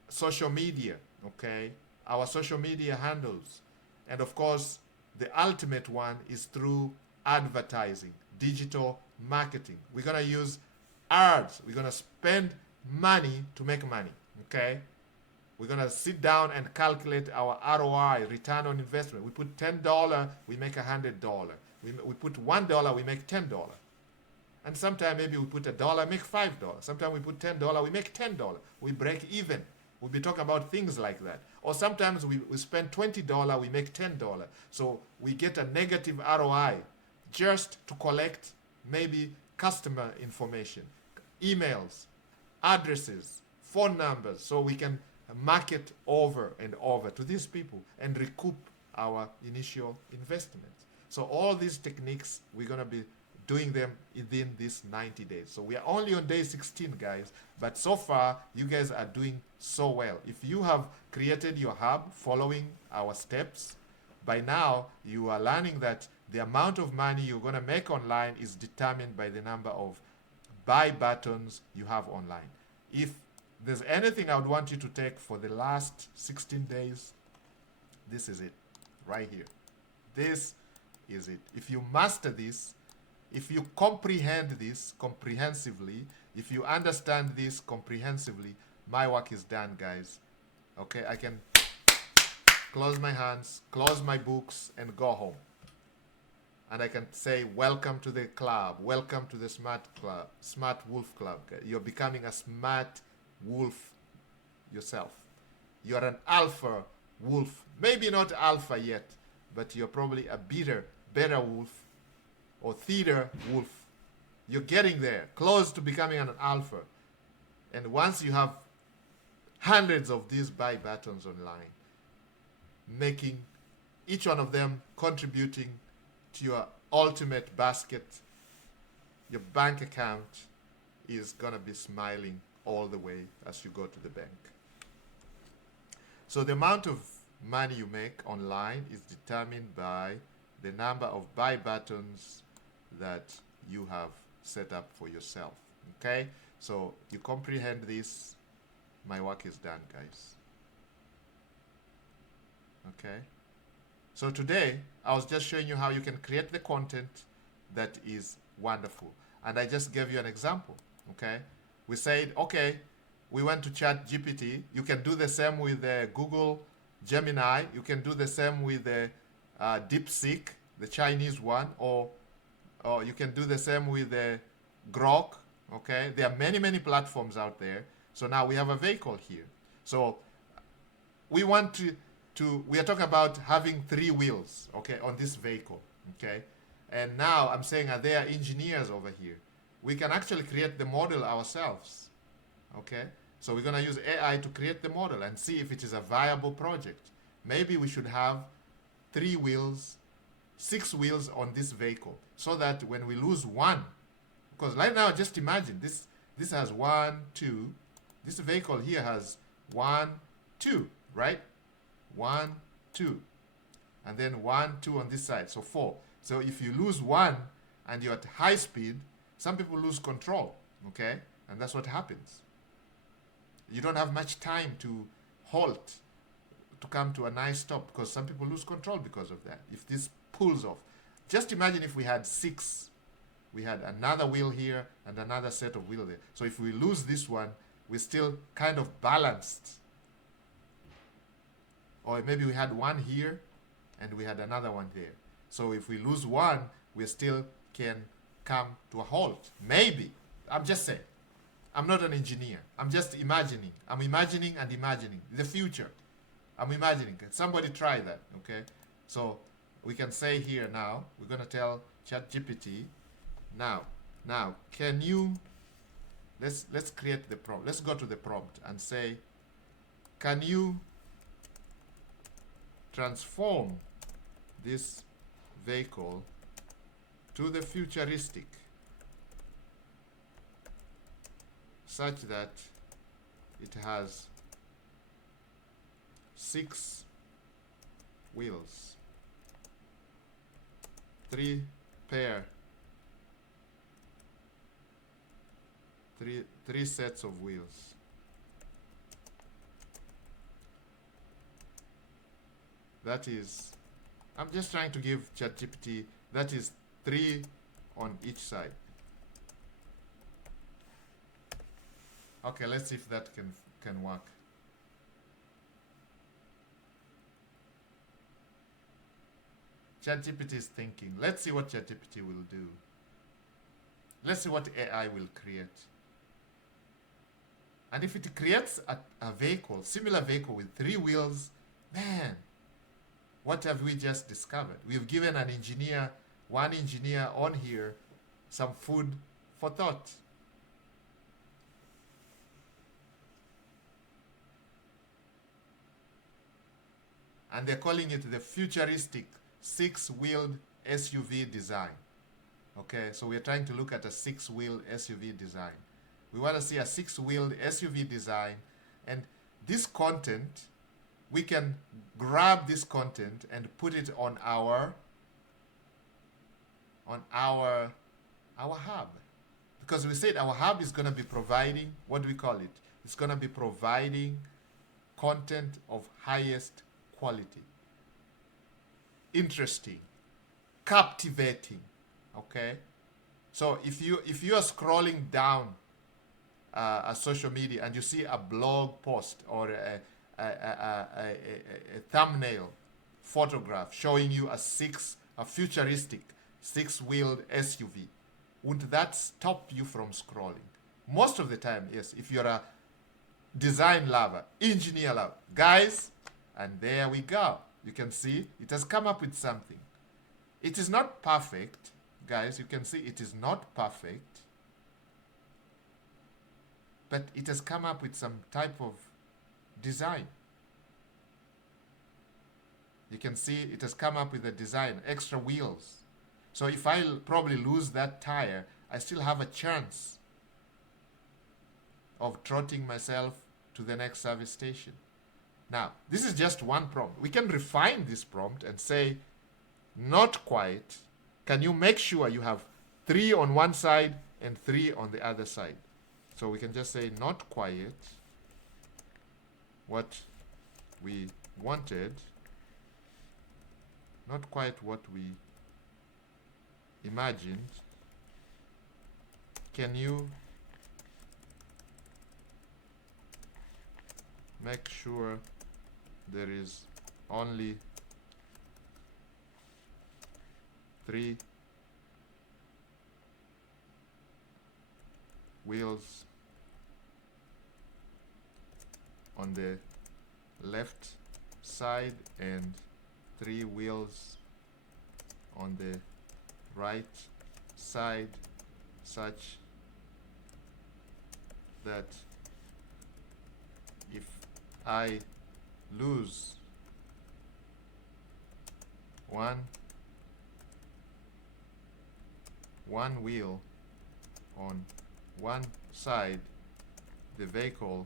social media, okay? Our social media handles. And of course, the ultimate one is through advertising, digital marketing. We're going to use ads. We're going to spend money to make money, okay? We're going to sit down and calculate our ROI, return on investment. We put $10, we make $100. We put $1, we make $10. And sometimes maybe we put $1, make $5. Sometimes we put $10, we make $10. We break even. We'll be talking about things like that. Or sometimes we spend $20, we make $10. So we get a negative ROI just to collect maybe customer information, emails, addresses, phone numbers, so we can market over and over to these people and recoup our initial investments. So all these techniques, we're going to be doing them within this 90 days. So we are only on day 16, guys, but so far you guys are doing so well. If you have created your hub following our steps, by now you are learning that the amount of money you're going to make online is determined by the number of buy buttons you have online. If there's anything I would want you to take for the last 16 days, this is it right here. This is it. If you master this, if you comprehend this comprehensively, if you understand this comprehensively, my work is done, guys. Okay, I can close my hands, close my books, and go home. And I can say, welcome to the club, welcome to the Smart Club, Smart Wolf Club. You're becoming a smart wolf yourself. You're an alpha wolf. Maybe not alpha yet, but you're probably a better wolf or theta wolf. You're getting there, close to becoming an alpha. And once you have hundreds of these buy buttons online, making each one of them contributing to your ultimate basket, your bank account is going to be smiling all the way as you go to the bank. So the amount of money you make online is determined by the number of buy buttons that you have set up for yourself. Okay? So you comprehend this, my work is done, guys. Okay? So today, I was just showing you how you can create the content that is wonderful. And I just gave you an example, okay? We said, okay, we went to ChatGPT. You can do the same with Google Gemini. You can do the same with DeepSeek, the Chinese one, or you can do the same with Grok, okay? There are many platforms out there. So now we have a vehicle here. So we want we are talking about having 3 wheels, okay, on this vehicle, okay? And now I'm saying, are there engineers over here? We can actually create the model ourselves, okay? So we're going to use AI to create the model and see if it is a viable project. Maybe we should have 3 wheels, 6 wheels on this vehicle, so that when we lose one, because right now, just imagine, this has 1, 2, this vehicle here has 1, 2, right? 1, 2, and then 1, 2 on this side, so 4. So if you lose one and you're at high speed, some people lose control, okay? And that's what happens. You don't have much time to halt, to come to a nice stop, because some people lose control because of that. If this pulls off, just imagine if we had 6, we had another wheel here and another set of wheel there. So if we lose this one, we're still kind of balanced. Or maybe we had one here and we had another one there. So if we lose one, we still can come to a halt. Maybe. I'm just saying. I'm not an engineer. I'm just imagining. I'm imagining and imagining. The future. I'm imagining. Somebody try that, okay? So we can say here now, we're going to tell ChatGPT, now, can you, let's create the prompt. Let's go to the prompt and say, can you transform this vehicle to the futuristic such that it has 6 wheels, 3 pair Three sets of wheels. That is, I'm just trying to give ChatGPT, that is 3 on each side. Okay, let's see if that can work. ChatGPT is thinking. Let's see what ChatGPT will do. Let's see what AI will create. And if it creates a vehicle, similar vehicle with 3 wheels, man, what have we just discovered? We've given one engineer on here, some food for thought. And they're calling it the futuristic 6-wheeled SUV design. Okay, so we're trying to look at a 6-wheeled SUV design. We want to see a 6-wheeled SUV design, and this content, we can grab this content and put it on our hub. Because we said our hub is going to be providing, what do we call it? It's going to be providing content of highest quality, interesting, captivating. Okay, so if you are scrolling down a social media and you see a blog post or a thumbnail photograph showing you a futuristic 6-wheeled SUV, wouldn't that stop you from scrolling? Most of the time, yes, if you're a design lover, engineer lover, guys, and there we go. You can see it has come up with something. It is not perfect, guys. You can see it is not perfect, but it has come up with some type of design. You can see it has come up with a design, extra wheels. So if I probably lose that tire, I still have a chance of trotting myself to the next service station. Now, this is just one prompt. We can refine this prompt and say, not quite. Can you make sure you have 3 on one side and 3 on the other side? So we can just say, not quite what we wanted, not quite what we imagined. Can you make sure there is only 3 wheels on the left side and 3 wheels on the right side, such that if I lose one wheel on one side, the vehicle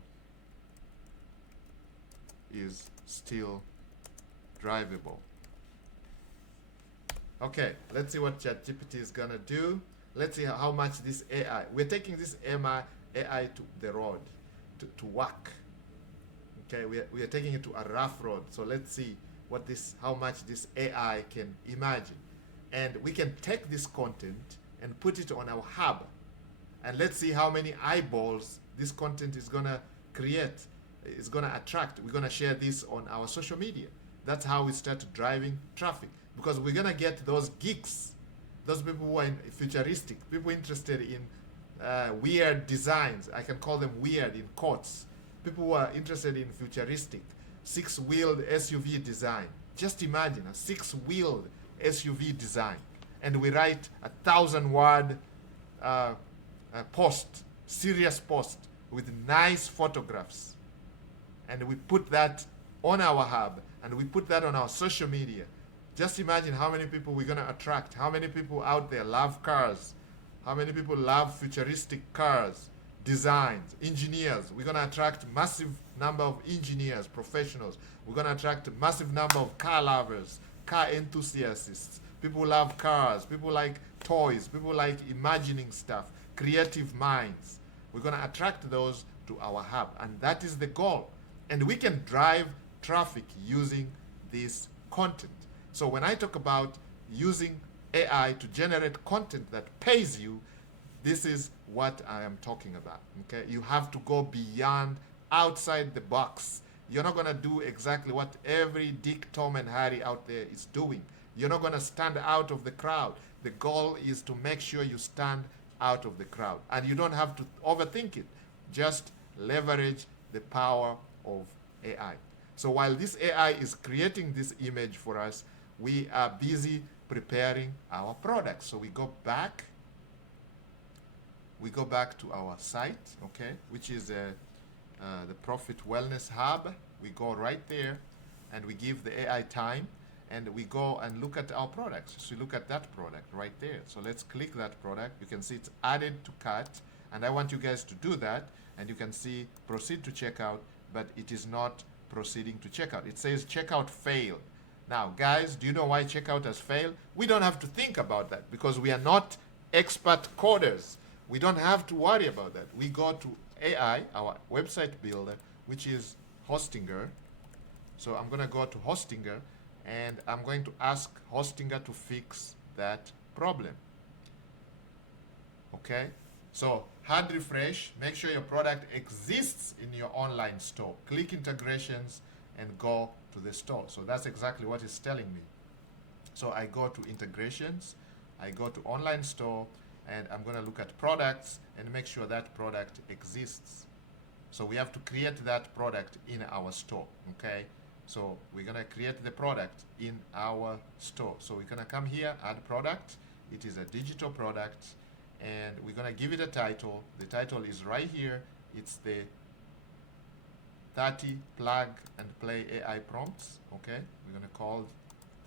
is still drivable. Okay, let's see what ChatGPT is gonna do. Let's see how much this AI, we're taking this AI to the road, to work. Okay, we are taking it to a rough road. So let's see how much this AI can imagine. And we can take this content and put it on our hub. And let's see how many eyeballs this content is gonna create, is gonna attract. We're gonna share this on our social media. That's how we start driving traffic. Because we're gonna get those geeks, those people who are futuristic, people interested in weird designs. I can call them weird in quotes. People who are interested in futuristic 6-wheeled SUV design. Just imagine a 6-wheeled SUV design, and we write 1,000-word post, serious post with nice photographs, and we put that on our hub, and we put that on our social media. Just imagine how many people we're going to attract. How many people out there love cars? How many people love futuristic cars, designs, engineers? We're going to attract massive number of engineers, professionals. We're going to attract a massive number of car lovers, car enthusiasts. People love cars. People like toys. People like imagining stuff, creative minds. We're going to attract those to our hub, and that is the goal. And we can drive traffic using this content. So when I talk about using AI to generate content that pays you, this is what I am talking about. Okay, you have to go beyond, outside the box. You're not going to do exactly what every Dick, Tom, and Harry out there is doing. You're not going to stand out of the crowd. The goal is to make sure you stand out of the crowd. And you don't have to overthink it. Just leverage the power of AI. So while this AI is creating this image for us, we are busy preparing our products. So we go back to our site, okay, which is the Profit Wellness Hub. We go right there and we give the AI time, and we go and look at our products. So look at that product right there. So let's click that product. You can see it's added to cart, and I want you guys to do that. And you can see proceed to checkout, but it is not proceeding to checkout. It says checkout failed. Now, guys, do you know why checkout has failed? We don't have to think about that because we are not expert coders. We don't have to worry about that. We go to AI, our website builder, which is Hostinger. So I'm going to go to Hostinger, and I'm going to ask Hostinger to fix that problem. Okay? So hard refresh, make sure your product exists in your online store. Click integrations and go to the store. So that's exactly what it's telling me. So I go to integrations, I go to online store, and I'm going to look at products and make sure that product exists. So we have to create that product in our store, okay? So we're going to create the product in our store. So we're going to come here, add product. It is a digital product, and we're going to give it a title. The title is right here. It's the 30 plug and play AI prompts, okay? We're going to call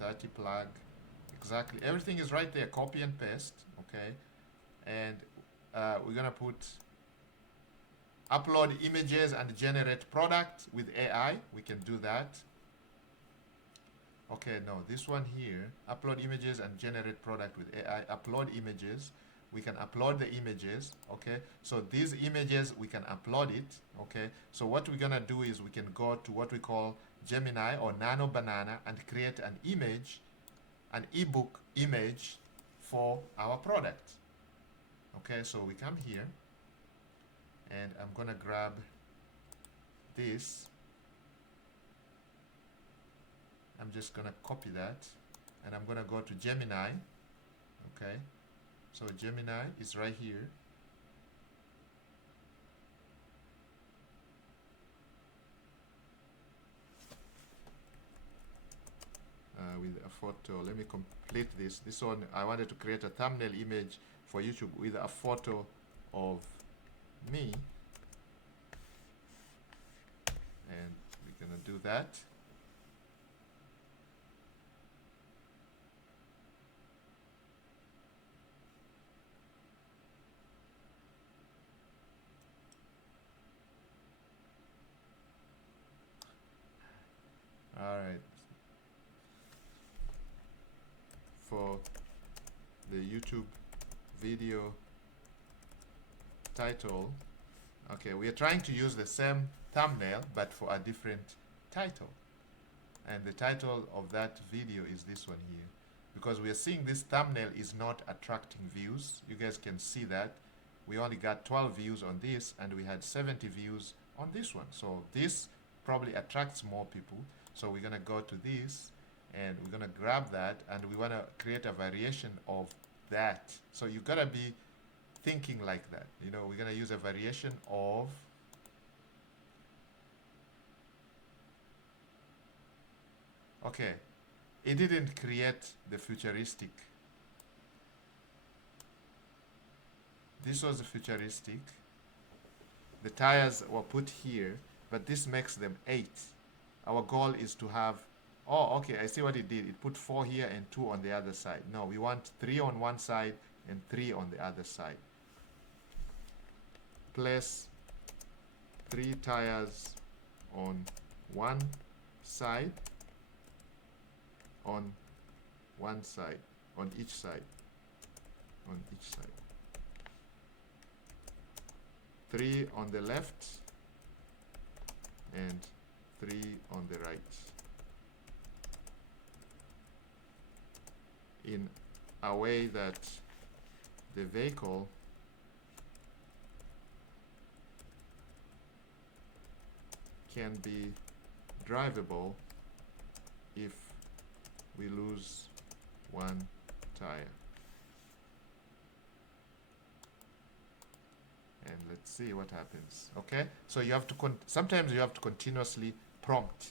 30 plug, exactly. Everything is right there, copy and paste, okay? And we're going to put upload images and generate product with AI. We can do that. Okay, no, this one here, upload images and generate product with AI. Upload images. We can upload the images, okay? So these images, we can upload it, okay? So what we're gonna do is we can go to what we call Gemini or Nano Banana and create an image, an ebook image for our product. Okay, so we come here, and I'm gonna grab this. I'm just gonna copy that, and I'm gonna go to Gemini, okay? So Gemini is right here. With a photo, let me complete this. This one, I wanted to create a thumbnail image for YouTube with a photo of me. And we're gonna do that. All right. For the YouTube video title, okay, we are trying to use the same thumbnail but for a different title. And the title of that video is this one here, because we are seeing this thumbnail is not attracting views. You guys can see that we only got 12 views on this, and we had 70 views on this one. So this probably attracts more people. So we're gonna go to this, and we're gonna grab that, and we wanna create a variation of that. So you gotta be thinking like that. You know, we're gonna use a variation of okay, it didn't create the futuristic. This was the futuristic. The tires were put here, but this makes them 8. Our goal is to have, oh, okay, I see what it did. It put 4 here and 2 on the other side. No, we want 3 on one side and 3 on the other side. Place 3 tires on one side, on one side, on each side, on each side. 3 on the left and 3 on the right, in a way that the vehicle can be drivable if we lose one tire. And let's see what happens. Okay, so you have to sometimes you have to continuously prompt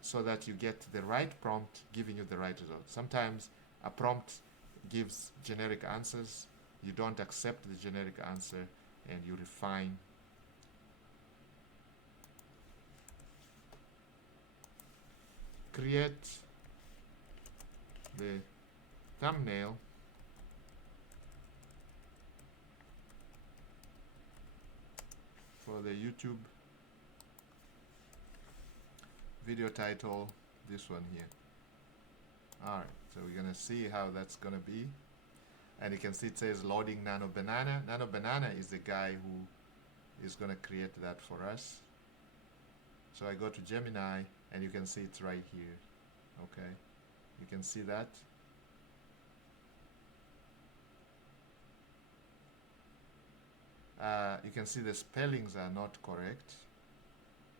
so that you get the right prompt giving you the right result. Sometimes a prompt gives generic answers, you don't accept the generic answer, and you refine. Create the thumbnail for the YouTube video title, this one here. Alright, so we're gonna see how that's gonna be. And you can see it says loading Nano Banana. Nano Banana is the guy who is gonna create that for us. So I go to Gemini and you can see it's right here. Okay, you can see that. You can see the spellings are not correct.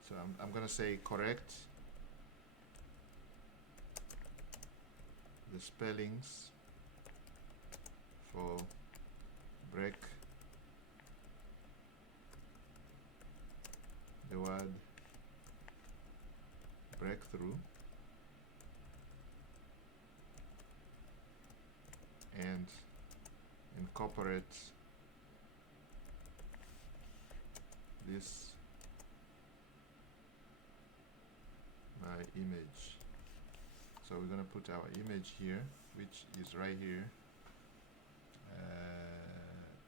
So I'm gonna say correct the spellings for break the word breakthrough and incorporate this my image. So we're gonna put our image here, which is right here.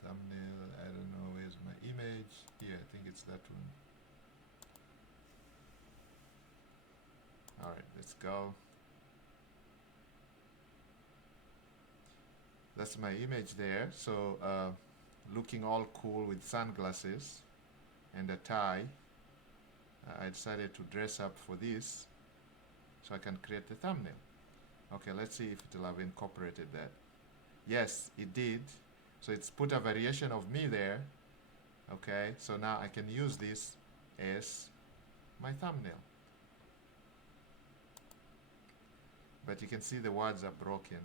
Thumbnail, I don't know, where's my image? Here, I think it's that one. Alright, let's go. That's my image there. So looking all cool with sunglasses and a tie. I decided to dress up for this so I can create the thumbnail. Okay, let's see if it will have incorporated that. Yes, it did. So it's put a variation of me there. Okay, so now I can use this as my thumbnail. But you can see the words are broken.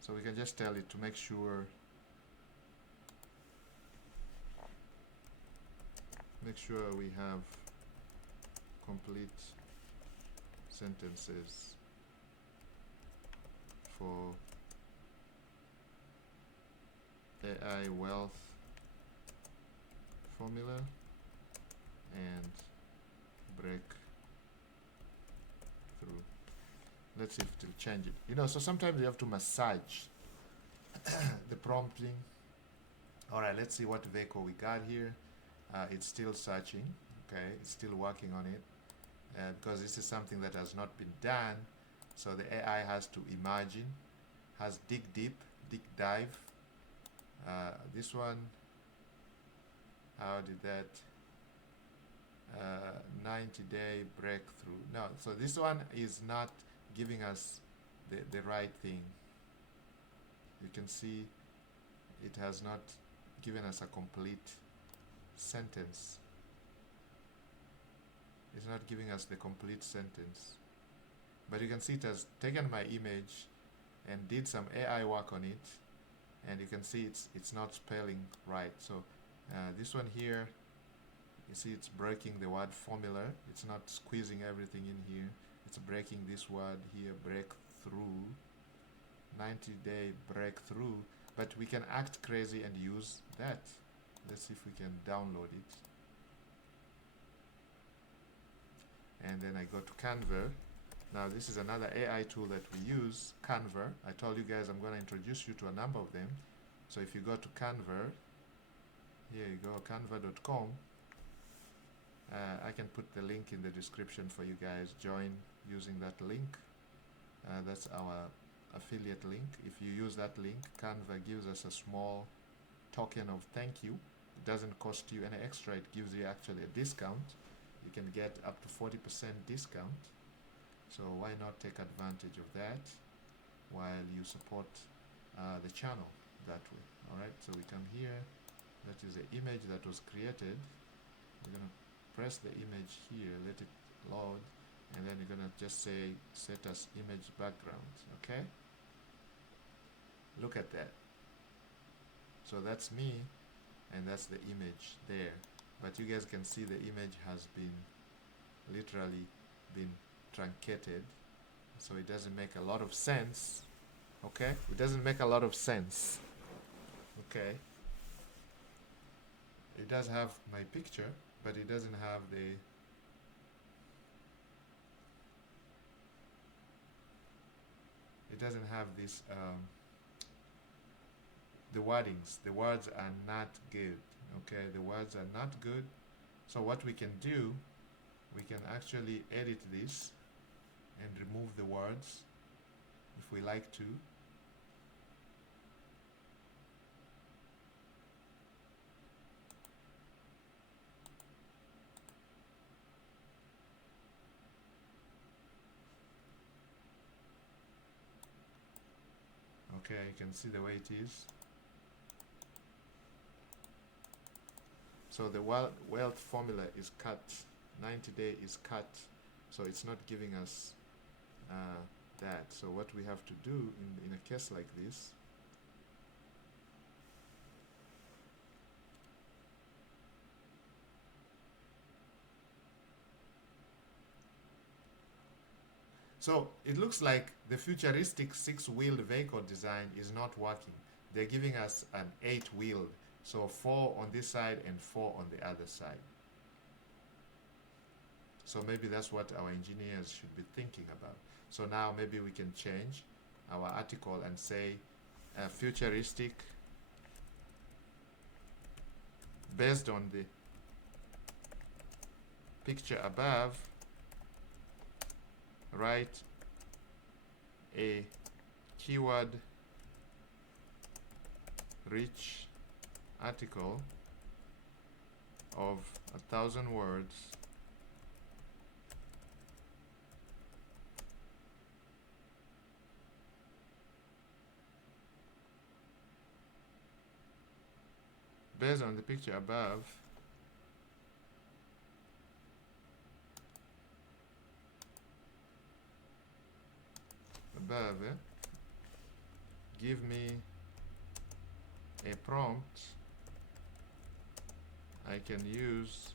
So we can just tell it to make sure we have complete sentences for AI wealth formula and breakthrough. Let's see if it will change it. You know, so sometimes you have to massage the prompting. All right, let's see what vehicle we got here. It's still searching. Okay, it's still working on it because this is something that has not been done. So the AI has to imagine, has dig deep, dig dive. This one, how did that? 90-day breakthrough. No, so this one is not giving us the right thing. You can see it has not given us a complete sentence. It's not giving us the complete sentence. But you can see it has taken my image and did some AI work on it, and you can see it's not spelling right. So this one here, you see it's breaking the word formula. It's not squeezing everything in here. It's breaking this word here, breakthrough, 90-day breakthrough. But we can act crazy and use that. Let's see if we can download it. And then I go to Canva. Now this is another AI tool that we use, Canva. I told you guys I'm going to introduce you to a number of them. So if you go to Canva, here you go, canva.com. I can put the link in the description for you guys. Join using that link. That's our affiliate link. If you use that link, Canva gives us a small token of thank you. It doesn't cost you any extra. It gives you actually a discount. You can get up to 40% discount. So why not take advantage of that while you support the channel that way. Alright, so we come here. That is the image that was created. We're going to press the image here, let it load, and then you're going to just say set as image background. Okay, look at that. So that's me, and that's the image there, but you guys can see the image has been literally been truncated, so it doesn't make a lot of sense. Okay, it doesn't make a lot of sense. Okay, it does have my picture, but it doesn't have the this the wordings. The words are not good. Okay, the words are not good. So what we can do, we can actually edit this and remove the words if we like to. Okay, you can see the way it is. So the wealth formula is cut, 90-day is cut, so it's not giving us that. So what we have to do in a case like this, so it looks like the futuristic 6-wheeled vehicle design is not working. They're giving us an 8-wheeled, so 4 on this side and 4 on the other side. So maybe that's what our engineers should be thinking about. So now maybe we can change our article and say futuristic based on the picture above, write a keyword rich article of 1,000 words based on the picture above, give me a prompt I can use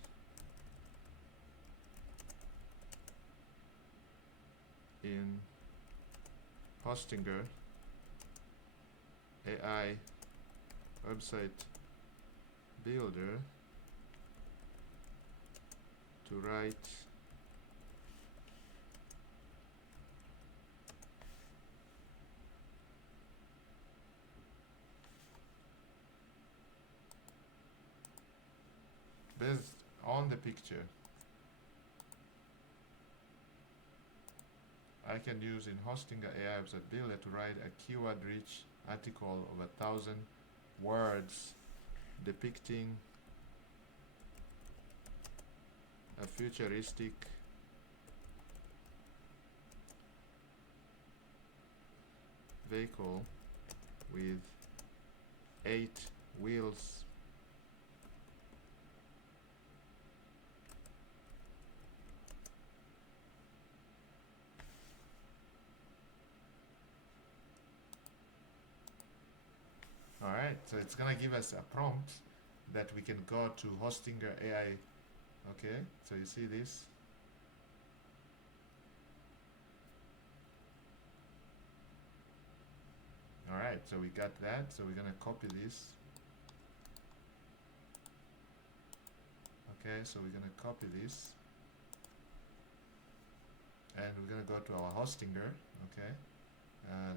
in Hostinger AI website builder to write based on the picture. I can use in Hostinger AI website builder to write a keyword-rich article of 1,000 words depicting a futuristic vehicle with 8 wheels Alright, so it's gonna give us a prompt that we can go to Hostinger AI. Okay, so you see this. Alright, so we got that, so we're gonna copy this. Okay, so we're gonna copy this and we're gonna go to our Hostinger. Okay,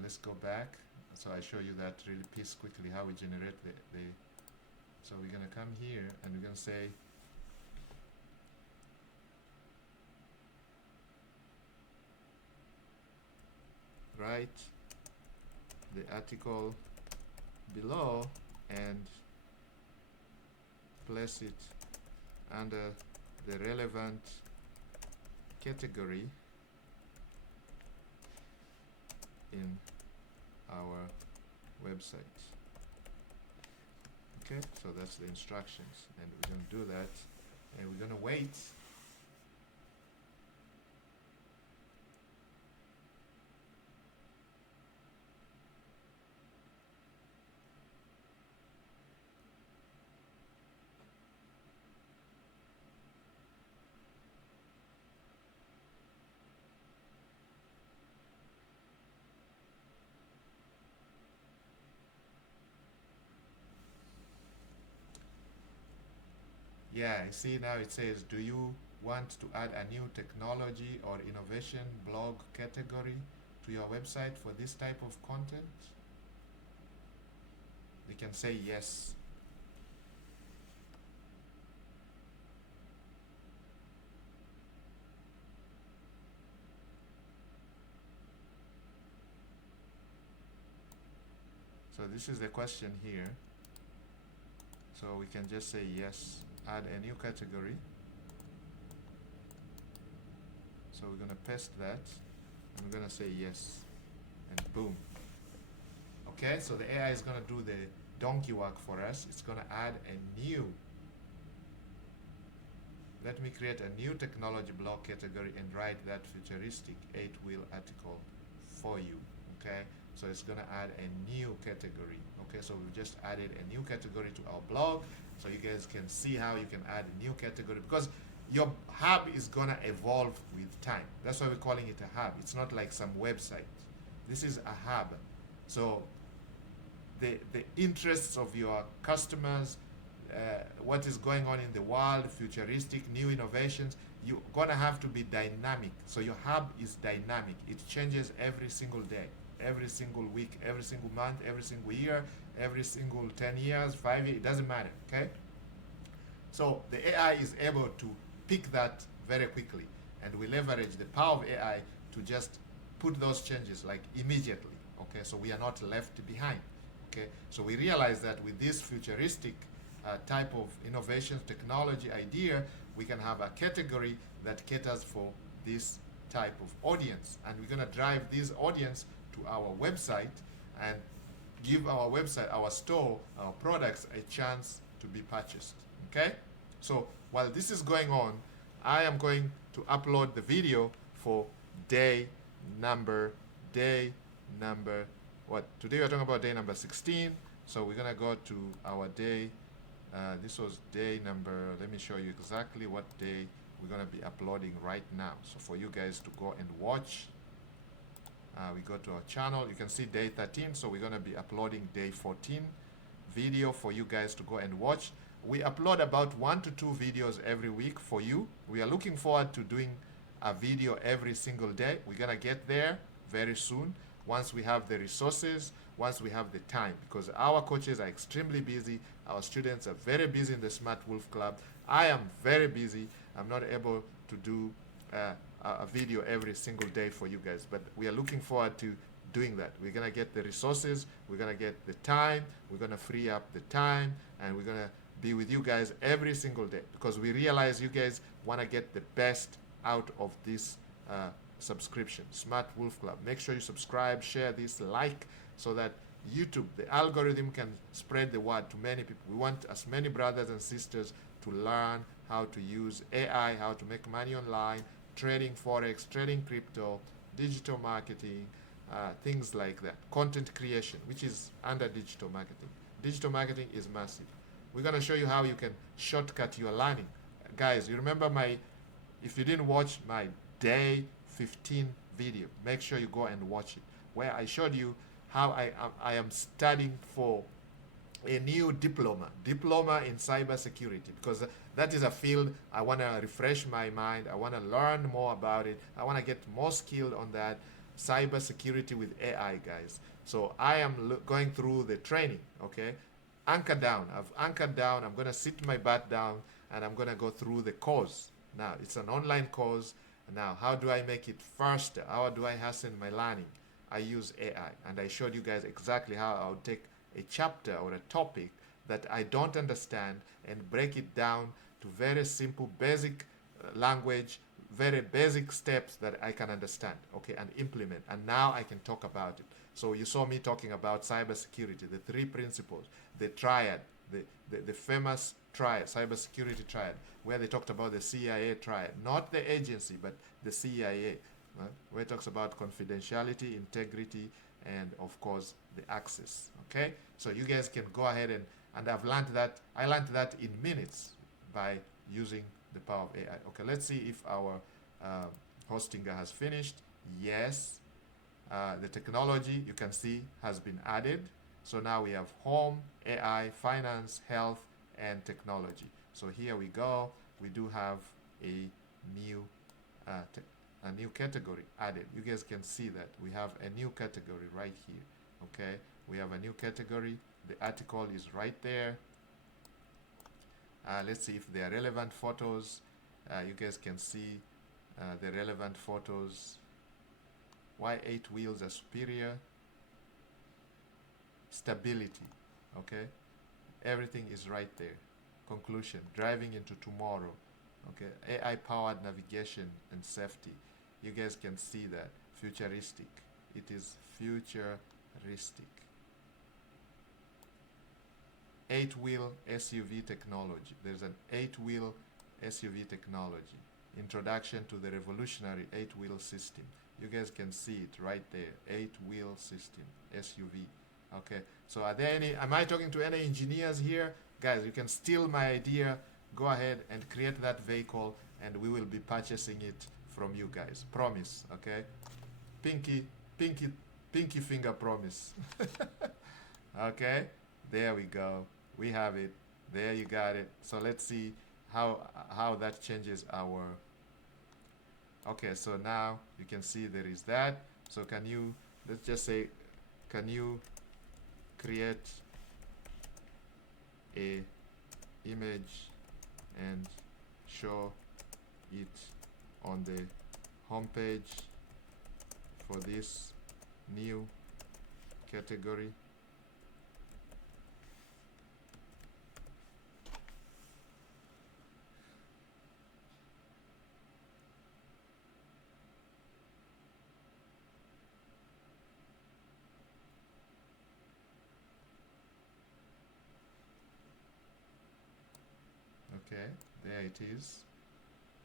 let's go back. So I show you that really piece quickly how we generate the so we're gonna come here and we're gonna say write the article below and place it under the relevant category in our website. Okay, so that's the instructions, and we're going to do that, and we're going to wait. Yeah, you see now it says, do you want to add a new technology or innovation blog category to your website for this type of content? You can say yes. So this is the question here. So we can just say yes, add a new category. So we're going to paste that, and we're going to say yes, and boom. Okay, so the AI is going to do the donkey work for us. It's going to add a new, let me create a new technology blog category and write that futuristic 8-wheel article for you. Okay, so it's going to add a new category. Okay, so we've just added a new category to our blog, so you guys can see how you can add a new category, because your hub is going to evolve with time. That's why we're calling it a hub. It's not like some website. This is a hub. So the interests of your customers, what is going on in the world, futuristic, new innovations, you're going to have to be dynamic. So your hub is dynamic. It changes every single day, every single week, every single month, every single year, every single 10 years, 5 years, it doesn't matter, okay? So the AI is able to pick that very quickly, and we leverage the power of AI to just put those changes like immediately, okay? So we are not left behind, okay? So we realize that with this futuristic type of innovation, technology idea, we can have a category that caters for this type of audience, and we're going to drive this audience to our website and give our website, our store, our products a chance to be purchased. Okay, so while this is going on, I am going to upload the video for day number what, today we're talking about day number 16. So we're gonna go to our day, this was day number, let me show you exactly what day we're gonna be uploading right now, so for you guys to go and watch. We go to our channel, you can see day 13, so we're going to be uploading day 14 video for you guys to go and watch. We upload about 1 to 2 videos every week for you. We are looking forward to doing a video every single day. We're going to get there very soon once we have the resources, once we have the time, because our coaches are extremely busy. Our students are very busy in the Smart Wolf Club. I am very busy. I'm not able to do a video every single day for you guys, but we are looking forward to doing that. We're going to get the resources, we're going to get the time, we're going to free up the time, and we're going to be with you guys every single day, because we realize you guys want to get the best out of this subscription, Smart Wolf Club. Make sure you subscribe, share this, like, so that YouTube, the algorithm, can spread the word to many people. We want as many brothers and sisters to learn how to use AI, how to make money online, trading forex, trading crypto, digital marketing, things like that. Content creation, which is under digital marketing. Digital marketing is massive. We're going to show you how you can shortcut your learning. Guys, you remember if you didn't watch my day 15 video, make sure you go and watch it, where I showed you how I am studying for a new diploma in cybersecurity, because that is a field I want to refresh my mind. I want to learn more about it. I want to get more skilled on that cybersecurity with AI, guys. So I am going through the training, okay? Anchor down. I've anchored down. I'm going to sit my butt down, and I'm going to go through the course. Now, it's an online course. Now, how do I make it faster? How do I hasten my learning? I use AI, and I showed you guys exactly how I would take a chapter or a topic that I don't understand and break it down to very simple, basic language, very basic steps that I can understand, okay, and implement. And now I can talk about it. So you saw me talking about cybersecurity, the three principles, the triad, the famous triad, cybersecurity triad, where they talked about the CIA triad, not the agency, but the CIA, right? Where it talks about confidentiality, integrity, and of course the access. Okay, so you guys can go ahead and I've learned that. I learned that in minutes by using the power of AI. Okay, let's see if our hosting has finished. Yes, the technology you can see has been added. So now we have home, AI, finance, health, and technology. So here we go. We do have a new a new category added. You guys can see that we have a new category right here. Okay, we have a new category. The article is right there. Let's see if there are relevant photos. You guys can see the relevant photos. Why 8 wheels are superior. Stability. Okay, everything is right there. Conclusion, driving into tomorrow. Okay, AI powered navigation and safety. You guys can see that. Futuristic. It is futuristic. 8-wheel SUV technology. There's an 8-wheel SUV technology. Introduction to the revolutionary 8-wheel system. You guys can see it right there. 8-wheel system, SUV. Okay, so are there any, am I talking to any engineers here? Guys, you can steal my idea. Go ahead and create that vehicle and we will be purchasing it from you guys. Promise, okay? Pinky finger promise. Okay, there we go. We have it. There you got it. So let's see how that changes our. Okay, so now you can see there is that. So can you, let's just say, can you create a image and show it on the homepage for this new category? Okay, there it is.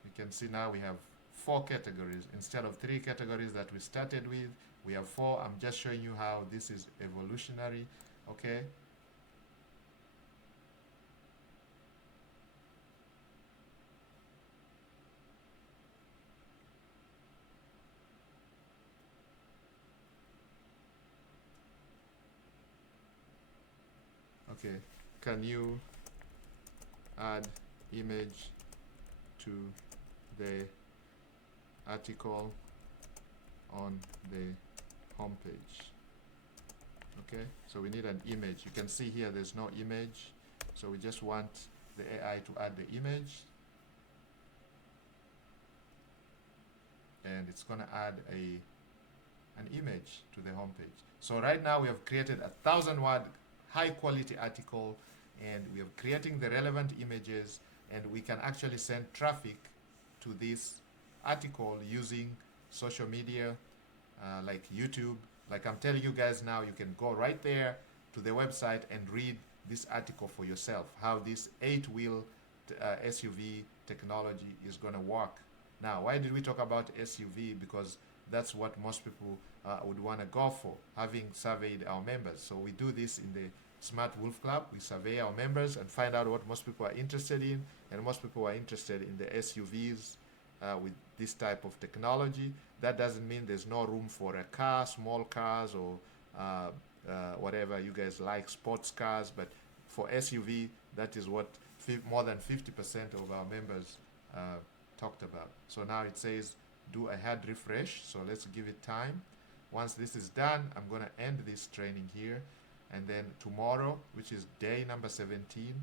You can see now we have 4 categories instead of 3 categories that we started with. We have 4. I'm just showing you how this is evolutionary. Okay, okay, can you add image to the article on the homepage? Okay, so we need an image. You can see here there's no image, so we just want the AI to add the image, and it's gonna add an image to the homepage. So right now we have created a 1,000-word high quality article, and we are creating the relevant images, and we can actually send traffic to this article using social media like YouTube. Like I'm telling you guys now, you can go right there to the website and read this article for yourself, how this 8-wheel SUV technology is going to work. Now, why did we talk about SUV? Because that's what most people would want to go for, having surveyed our members. So we do this in the Smart Wolf Club. We survey our members and find out what most people are interested in, and most people are interested in the SUVs with this type of technology. That doesn't mean there's no room for a car, small cars, or whatever you guys like, sports cars, but for SUV, that is what more than 50% of our members talked about. So now it says do a hard refresh, so let's give it time. Once this is done, I'm going to end this training here, and then tomorrow, which is day number 17,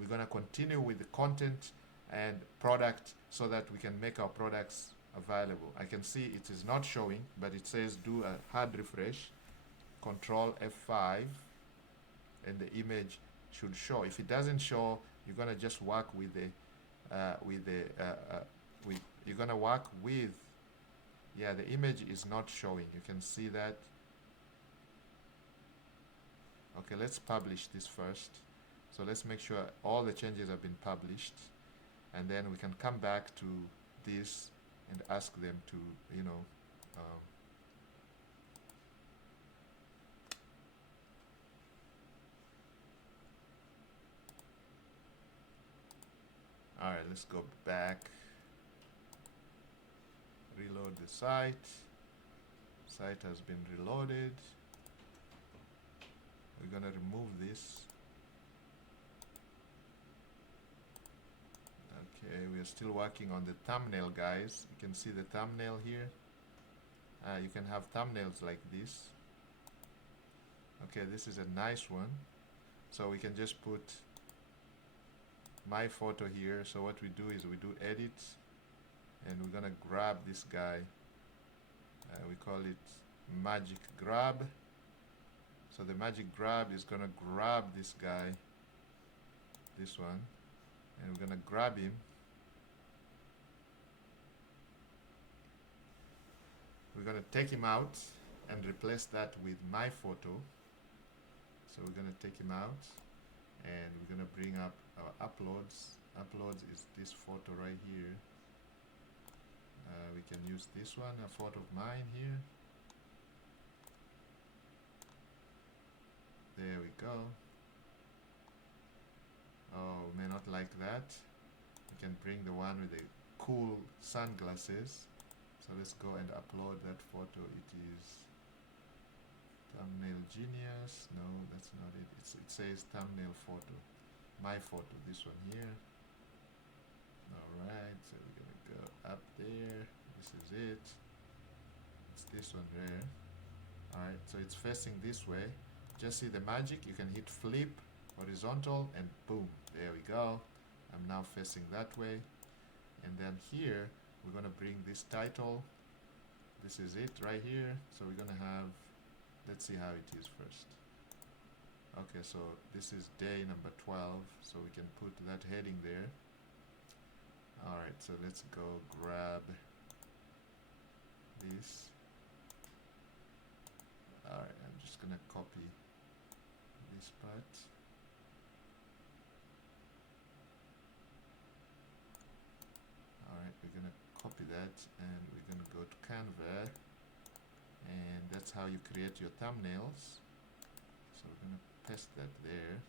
we're going to continue with the content and product so that we can make our products available. I can see it is not showing, but it says do a hard refresh, Control F5, and the image should show. If it doesn't show, you're gonna just work with the you're gonna work with, yeah, the image is not showing. You can see that. Okay, let's publish this first. So let's make sure all the changes have been published, and then we can come back to this and ask them to, you know, all right, let's go back, reload the site. Site has been reloaded. We're gonna remove this. Okay, we are still working on the thumbnail, guys. You can see the thumbnail here. You can have thumbnails like this. Okay, this is a nice one. So we can just put my photo here. So what we do is we do edit, and we're gonna grab this guy. We call it magic grab. So the magic grab is gonna grab this guy, this one, and we're gonna grab him. We're gonna take him out and replace that with my photo. So we're gonna take him out, and we're gonna bring up our uploads. Uploads is this photo right here. We can use this one, a photo of mine here. There we go. Oh, may not like that. We can bring the one with the cool sunglasses. So let's go and upload that photo. It is thumbnail genius. No, that's not it. It says thumbnail photo. My photo, this one here. Alright, so we're gonna go up there. This is it. It's this one there. Alright, so it's facing this way. Just see the magic. You can hit flip, horizontal, and boom, there we go. I'm now facing that way. And then here we're going to bring this title. This is it right here. So we're going to have, let's see how it is first. Okay, so this is day number 12, so we can put that heading there. Alright, so let's go grab this. Alright, I'm just gonna copy this part. Alright, we're gonna copy that, and we're gonna go to Canva, and that's how you create your thumbnails. So we're gonna paste that there.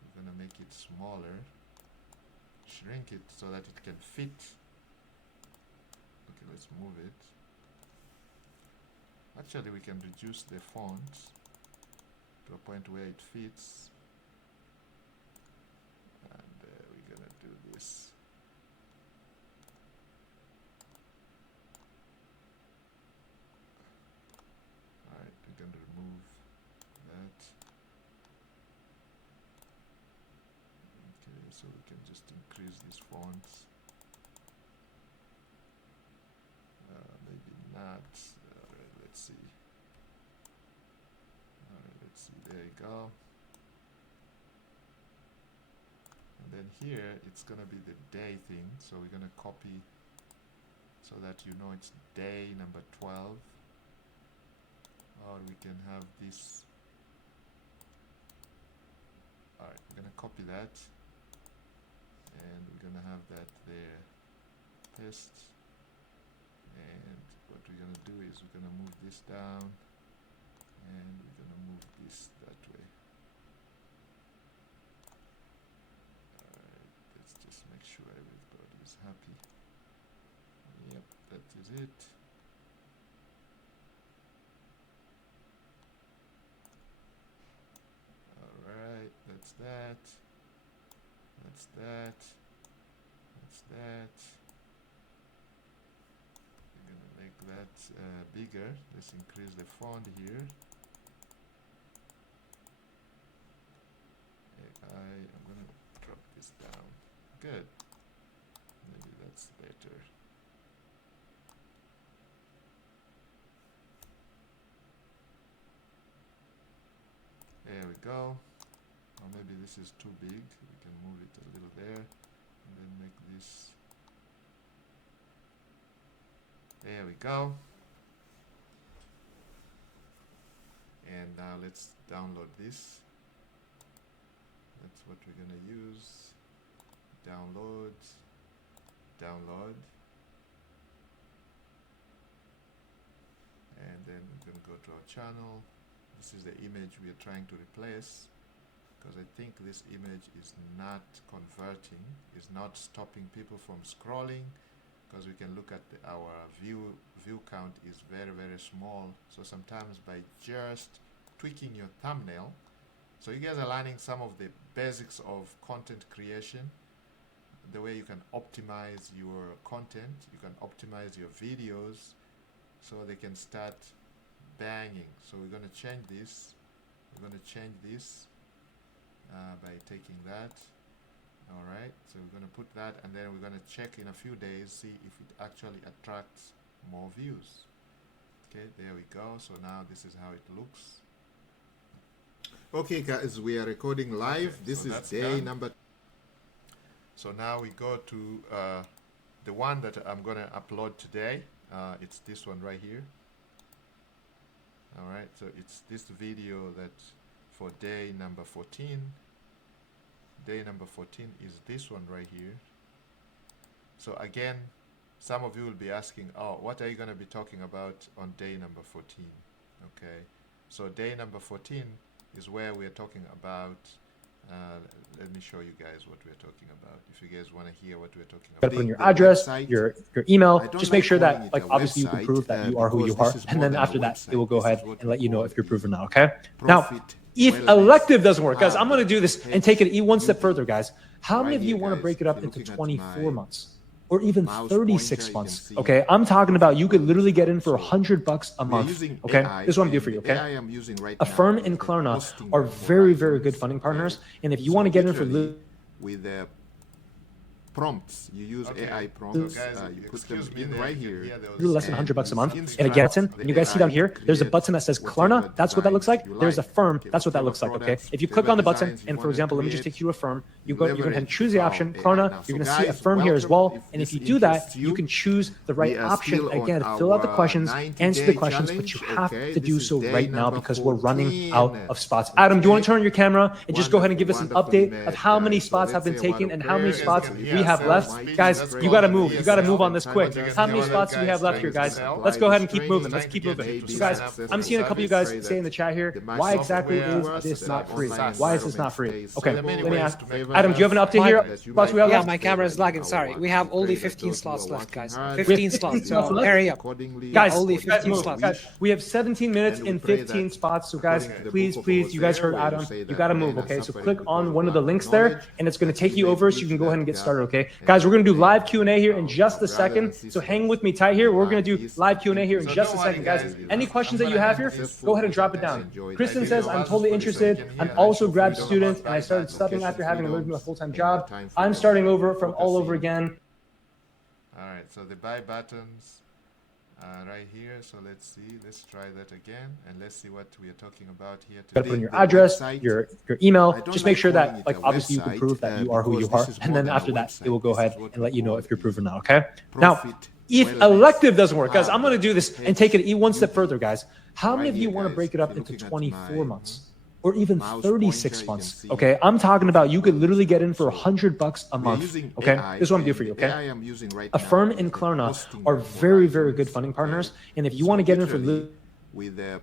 We're gonna make it smaller, shrink it so that it can fit. Okay, let's move it. Actually, we can reduce the font to a point where it fits, and we're gonna do this. Alright, we're gonna remove that. Okay, so we can just increase these fonts. Maybe not. Alright, let's see. Alright, let's see. There you go. And then here it's gonna be the day thing, so we're gonna copy so that you know it's day number 12. Or we can have this. Alright, we're gonna copy that, and we're gonna have that there. Paste. And what we're gonna do is we're gonna move this down, and we're gonna move this that way. Alright, let's just make sure everybody is happy. Yep, that is it. Alright, that's that. That's that. That's that. We're gonna make that bigger. Let's increase the font here. I'm gonna drop this down. Good. Maybe that's better. go. Or maybe this is too big. We can move it a little there, and then make this. There we go. And now let's download this. That's what we're gonna use. Download. And then we're gonna go to our channel. This is the image we are trying to replace, because I think this image is not converting, is not stopping people from scrolling, because we can look at our view count is very, very small. So sometimes by just tweaking your thumbnail, so you guys are learning some of the basics of content creation, the way you can optimize your content, you can optimize your videos so they can start banging. So we're going to change this. We're going to change this by taking that. All right, so we're going to put that, and then we're going to check in a few days, see if it actually attracts more views. Okay, there we go. So now this is how it looks. Okay, guys, we are recording live. Okay, this is day done. Number. So now we go to the one that I'm going to upload today. It's this one right here. All right, so it's this video that for day number 14. Day number 14 is this one right here. So again, some of you will be asking, oh, what are you going to be talking about on day number 14? Okay, so day number 14 is where we're talking about, let me show you guys what we're talking about. If you guys want to hear what we're talking about. Put in your address, your email, just make sure that, like, obviously you can prove that you are who you are. And then after that, it will go ahead and let you know if you're proven or not, okay? Now, if elective doesn't work, guys, I'm going to do this and take it one step further, guys. How many of you want to break it up into 24 months? Or even 36 months, okay? I'm talking about you could literally get in for $100 a month, okay? This is what I'm doing for you, okay? Affirm and Klarna are very, very good funding partners. And if you want to get in for... With prompts, you use AI prompts, you put them in right here. Less than $100 a month, and it gets in. And you guys see down here, there's a button that says Klarna. That's what that looks like. There's Affirm. That's what that looks like. Okay. If you click on the button, and for example, let me just take you to Affirm. You go ahead and choose the option Klarna. You're going to see Affirm here as well. And if you do that, you can choose the right option. Again, fill out the questions, answer the questions, but you have to do so right now because we're running out of spots. Adam, do you want to turn on your camera and just go ahead and give us an update of how many spots have been taken and how many spots we have left? Guys, you got to move. You got to move on this quick. How many spots do we have left here, guys? Let's go ahead and keep moving. Let's keep moving. So, guys, I'm seeing a couple of you guys say in the chat here, why exactly is this not free? Why is this not free? Okay, let me ask. Adam, do you have an update here? Spots we have left? Yeah, my camera is lagging. Sorry. We have only 15 slots left, guys. 15 slots. So, hurry up. Guys, only 15 slots. Guys, we have 17 minutes and 15 spots. So, guys, please, you guys heard Adam. You got to move, okay? So, click on one of the links there, and it's going to take you over so you can go ahead and get started, okay? Guys, we're going to do live Q&A here in just a second, so hang with me tight here. We're going to do live Q&A here in just a second, guys. Any questions that you have here, go ahead and drop it down. Kristen says, I'm totally interested. I'm also a grad student, and I started studying after having to learn a full-time job. I'm starting over from all over again. All right, so the buy buttons right here. So let's see. Let's try that again, and let's see what we are talking about here today. Put in your address, your email. Just make sure that, like, obviously you can prove that you are who you are, and then after that, it will go ahead and let you know if you're proven or not. Okay. Now, if elective doesn't work, guys, I'm going to do this and take it one step further, guys. How many of you want to break it up into 24 months? Or even 36 months, okay? I'm talking about you could literally get in for $100 a month, okay? This is what I'm doing for you, okay? Affirm and Klarna are very, very good funding partners. And if you want to get in for... With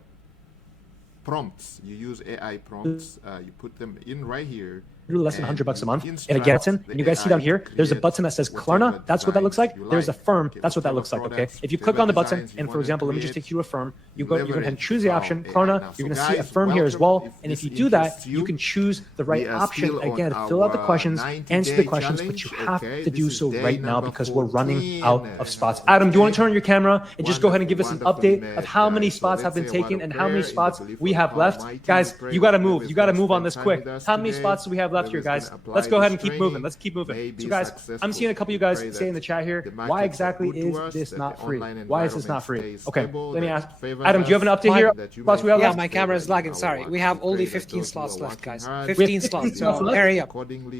prompts, you use AI prompts, you put them in right here. Less than $100 a month, and it gets in. And you guys see down here, there's a button that says Klarna. That's what that looks like. There's Affirm. That's what that looks like, okay? If you click on the button, and for example, let me just take you to Affirm. You go ahead and choose the option Klarna. You're going to see Affirm here as well. And if you do that, you can choose the right option. Again, fill out the questions, answer the questions, but you have to do so right now because we're running out of spots. Adam, do you want to turn on your camera and just go ahead and give us an update of how many spots have been taken and how many spots we have left? Guys, you got to move. You got to move on this quick. How many spots do we have left? left here, guys. Let's go ahead and keep moving. Let's keep moving. So, guys, I'm seeing a couple of you guys say in the chat here, why exactly is this not free? Why is this not free? Okay, let me ask. Adam, do you have an update here? Plus, we have Yeah, left? my camera is lagging. Sorry, we have only 15 slots left, guys. 15 slots. So hurry up.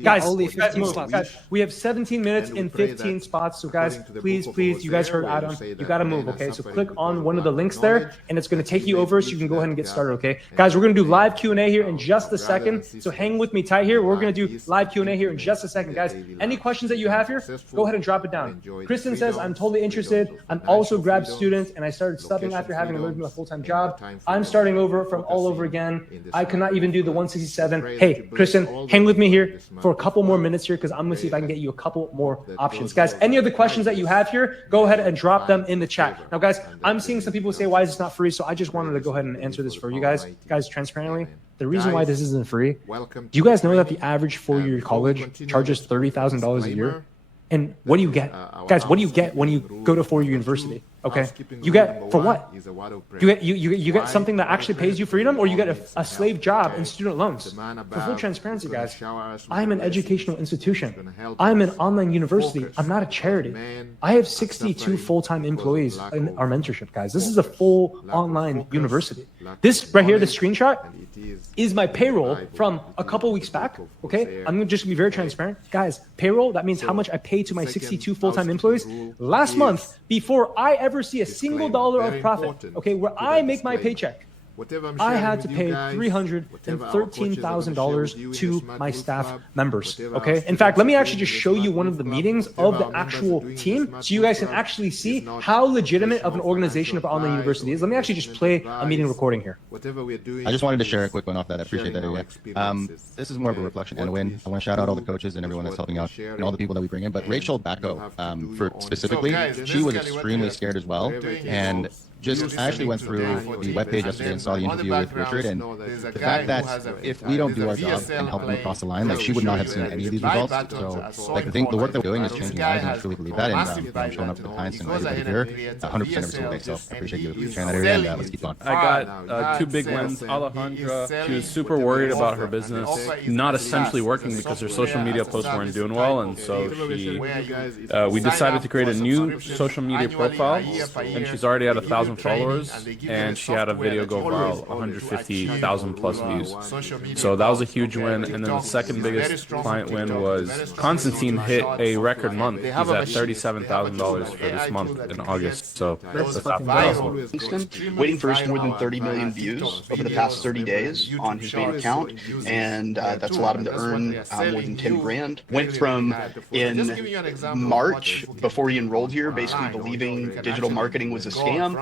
Guys, only 15 slots. Guys, we have 17 minutes and 15 spots. So, guys, please, you guys heard Adam. You got to move, okay? So, click on one of the links there, and it's going to take you over so you can go ahead and get started, okay? Guys, we're going to do live Q&A here in just a second. So, hang with me tight here. We're going to do live Q&A here in just a second, guys. Any questions that you have here, go ahead and drop it down. Kristen says, I'm totally interested. I'm also a grad student, and I started studying after having to learn a full-time job. I'm starting over from all over again. I cannot even do the 167. Hey, Kristen, hang with me here for a couple more minutes here because I'm going to see if I can get you a couple more options. Guys, any other questions that you have here, go ahead and drop them in the chat. Now, guys, I'm seeing some people say, why is this not free? So I just wanted to go ahead and answer this for you guys. Guys, transparently, the reason why this isn't free, do you guys know that the average four-year college charges $30,000 a year? And what do you get? Guys, what do you get when you go to four-year university? Okay, you get, for what? You get something that actually pays you freedom, or you get a slave job in student loans. For full transparency, guys, I'm an educational institution. I'm an online university. I'm not a charity. I have 62 full-time employees in our mentorship, guys. This is a full online university. This right here, the screenshot, is my payroll from a couple weeks back, okay? I'm just gonna be very transparent. Guys, payroll, that means how much I pay to my 62 full-time employees. Last month, before I ever see a single dollar of profit, okay, where I make my paycheck, I had to pay $313,000 to my staff members, okay? In fact, let me actually just show you one of the meetings of the actual team so you guys can actually see how legitimate of an organization of online university is. Let me actually just play a meeting recording here. I just wanted to share a quick one off that. I appreciate that. This is more of a reflection and a win. I want to shout out all the coaches and everyone that's helping out and all the people that we bring in. But Rachel Bacco, for specifically, she was extremely scared as well. And I actually went through the webpage yesterday and saw the interview with Richard, and the fact that if we don't do our job and help them across the line, like she would not have seen any of these results. So like the work that we're doing is changing lives, and I truly believe that. And I'm showing up to the clients and everybody here 100% every single day. So I appreciate you sharing that area, and let's keep going. I got two big wins. Alejandra, she was super worried about her business not essentially working because her social media posts weren't doing well, and so we decided to create a new social media profile, and she's already at 1,000 followers, and she had a video go viral, 150,000 plus views. So that was a huge win. And then the second biggest client win was Constantine hit a record month. He's at $37,000 for this month in August. So that's waiting for more than 30 million views over the past 30 days on his main account, and that's allowed him to earn more than 10 grand. Went from in March, before he enrolled here, basically believing digital marketing was a scam,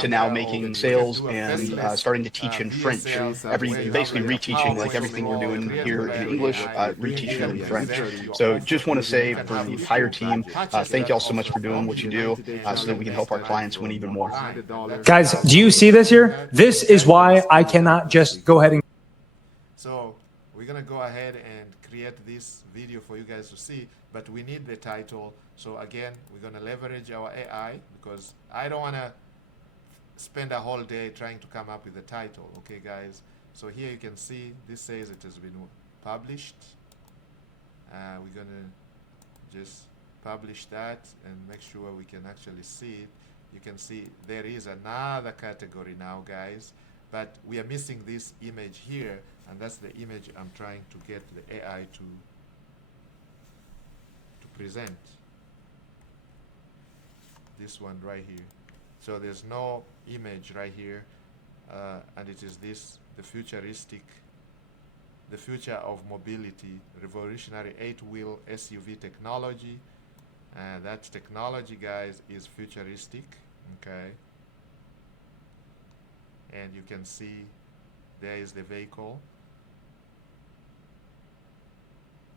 to now making sales and starting to teach in French. Basically reteaching like everything we're doing here in English, reteaching it in French. So just want to say for the entire team, thank y'all so much for doing what you do, so that we can help our clients win even more. Guys, do you see this here? This is why I cannot just go ahead and... So we're gonna go ahead and create this video for you guys to see, but we need the title. So again, we're gonna leverage our AI because I don't wanna spend a whole day trying to come up with a title. Okay, guys, so here you can see this says it has been published. We're gonna just publish that and make sure we can actually see it. You can see there is another category now, guys, but we are missing this image here, and that's the image I'm trying to get the AI to present. This one right here. So there's no image right here, and it is this, the future of mobility, revolutionary 8-wheel SUV technology. That technology, guys, is futuristic, okay? And you can see there is the vehicle,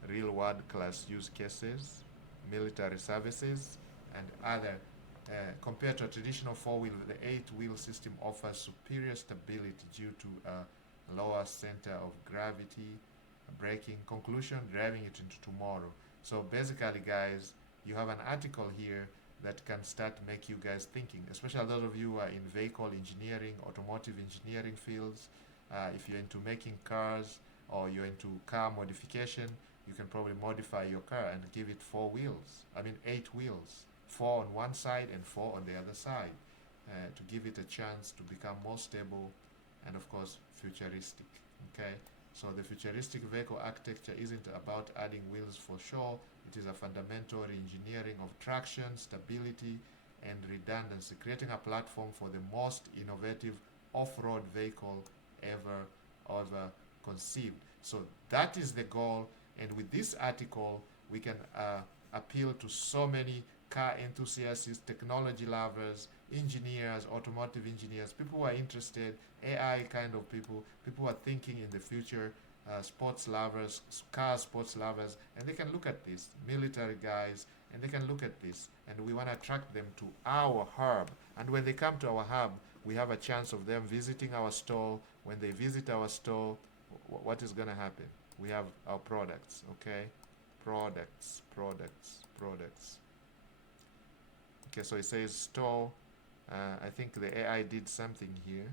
real world class use cases, military services, and other. Compared to a traditional 4-wheel, the 8-wheel system offers superior stability due to a lower center of gravity, braking. Conclusion, driving it into tomorrow. So basically, guys, you have an article here that can start make you guys thinking, especially those of you who are in vehicle engineering, automotive engineering fields. If you're into making cars, or you're into car modification, you can probably modify your car and give it 8 wheels, 4 on one side and 4 on the other side, to give it a chance to become more stable and, of course, futuristic. Okay, so the futuristic vehicle architecture isn't about adding wheels for show. It is a fundamental engineering of traction, stability, and redundancy, creating a platform for the most innovative off-road vehicle ever conceived. So that is the goal, and with this article we can appeal to so many car enthusiasts, technology lovers, engineers, automotive engineers, people who are interested, AI kind of people who are thinking in the future, sports lovers, car sports lovers, and they can look at this, military guys, and they can look at this, and we want to attract them to our hub. And when they come to our hub, we have a chance of them visiting our store. When they visit our store, what is going to happen? We have our products, okay? Products. Okay, so it says store. I think the AI did something here.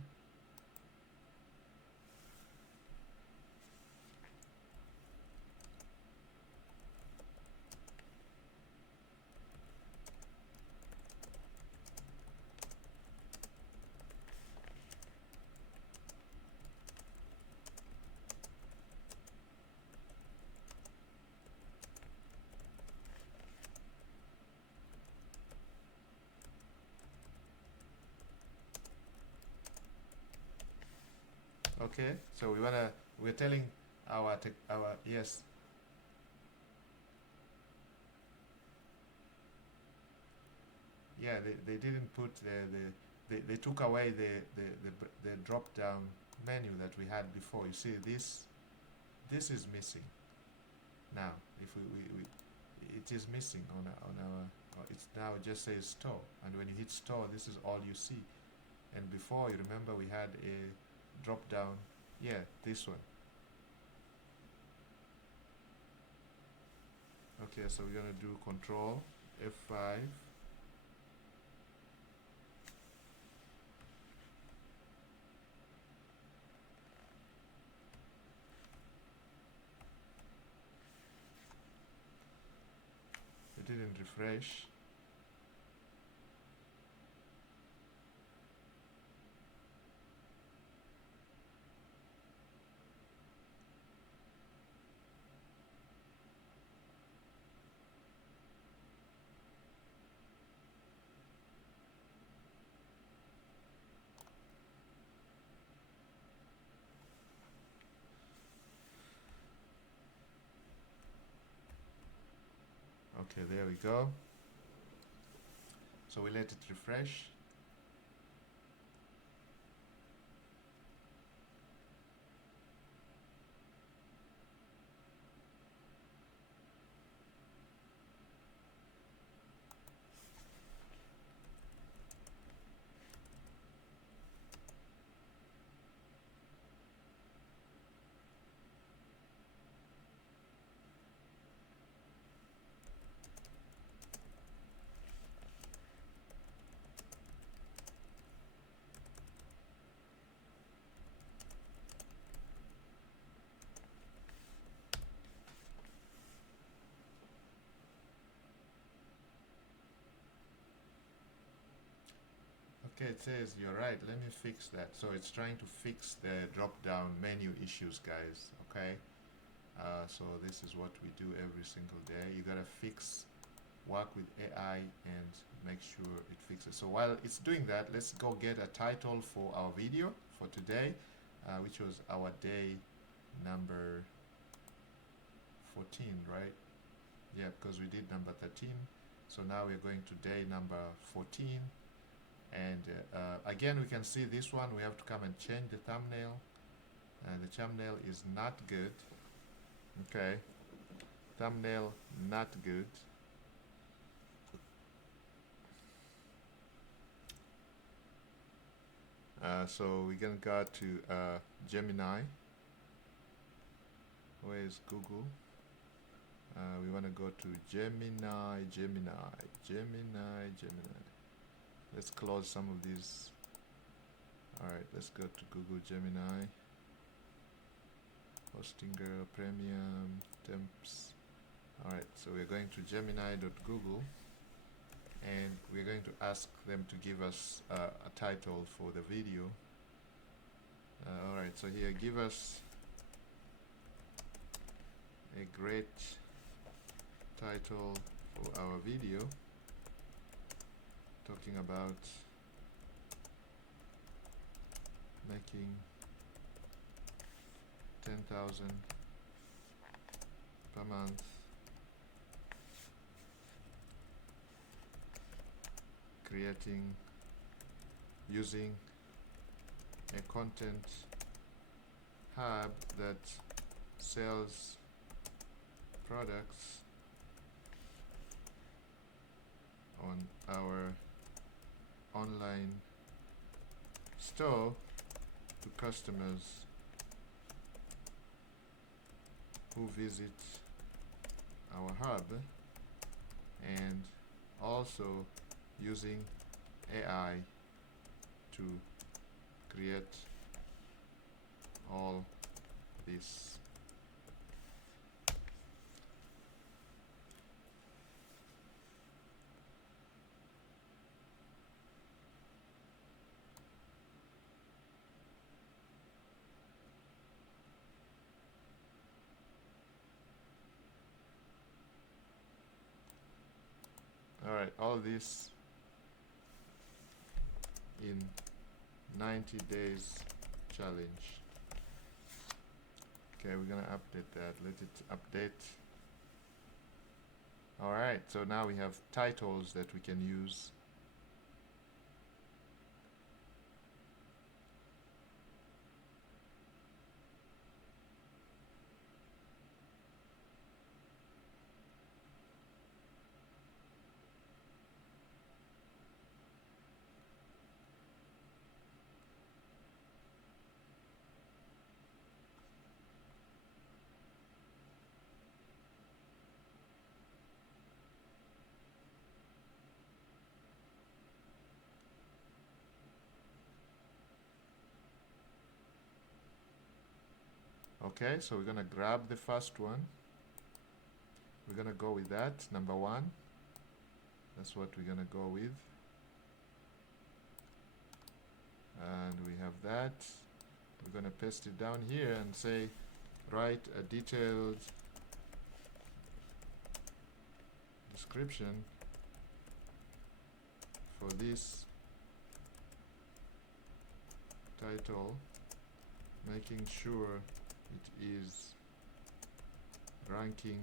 Okay, so we're telling our yes. Yeah, they didn't put they took away the drop down menu that we had before. You see this is missing now. If we it is missing on our it's now just says store, and when you hit store, this is all you see. And before, you remember, we had a drop down, yeah, this one. Okay, so we're gonna do Control F5. It didn't refresh. Okay, there we go. So we let it refresh. Okay, it says you're right. Let me fix that. So it's trying to fix the drop-down menu issues, guys. Okay. So this is what we do every single day. You gotta work with AI and make sure it fixes. So while it's doing that, let's go get a title for our video for today, which was our day number 14, right? Yeah, because we did number 13. So now we're going to day number 14. And again, we can see this one. We have to come and change the thumbnail. The thumbnail is not good. Okay, thumbnail not good. So we're gonna go to Gemini. Where is Google? We want to go to Gemini. Let's close some of these. All right, let's go to Google Gemini. Hostinger, Premium, Temps. Alright, so we're going to gemini.google and we're going to ask them to give us a title for the video. Alright, so here, give us a great title for our video talking about making 10,000 per month creating using a content hub that sells products on our online store to customers who visit our hub, and also using AI to create all this. Alright, all this in 90 days challenge. Okay, we're gonna update that. Let it update. Alright, so now we have titles that we can use. Okay, so we're gonna grab the first one. We're gonna go with that, number one. That's what we're gonna go with. And we have that. We're gonna paste it down here and say, write a detailed description for this title, making sure it is ranking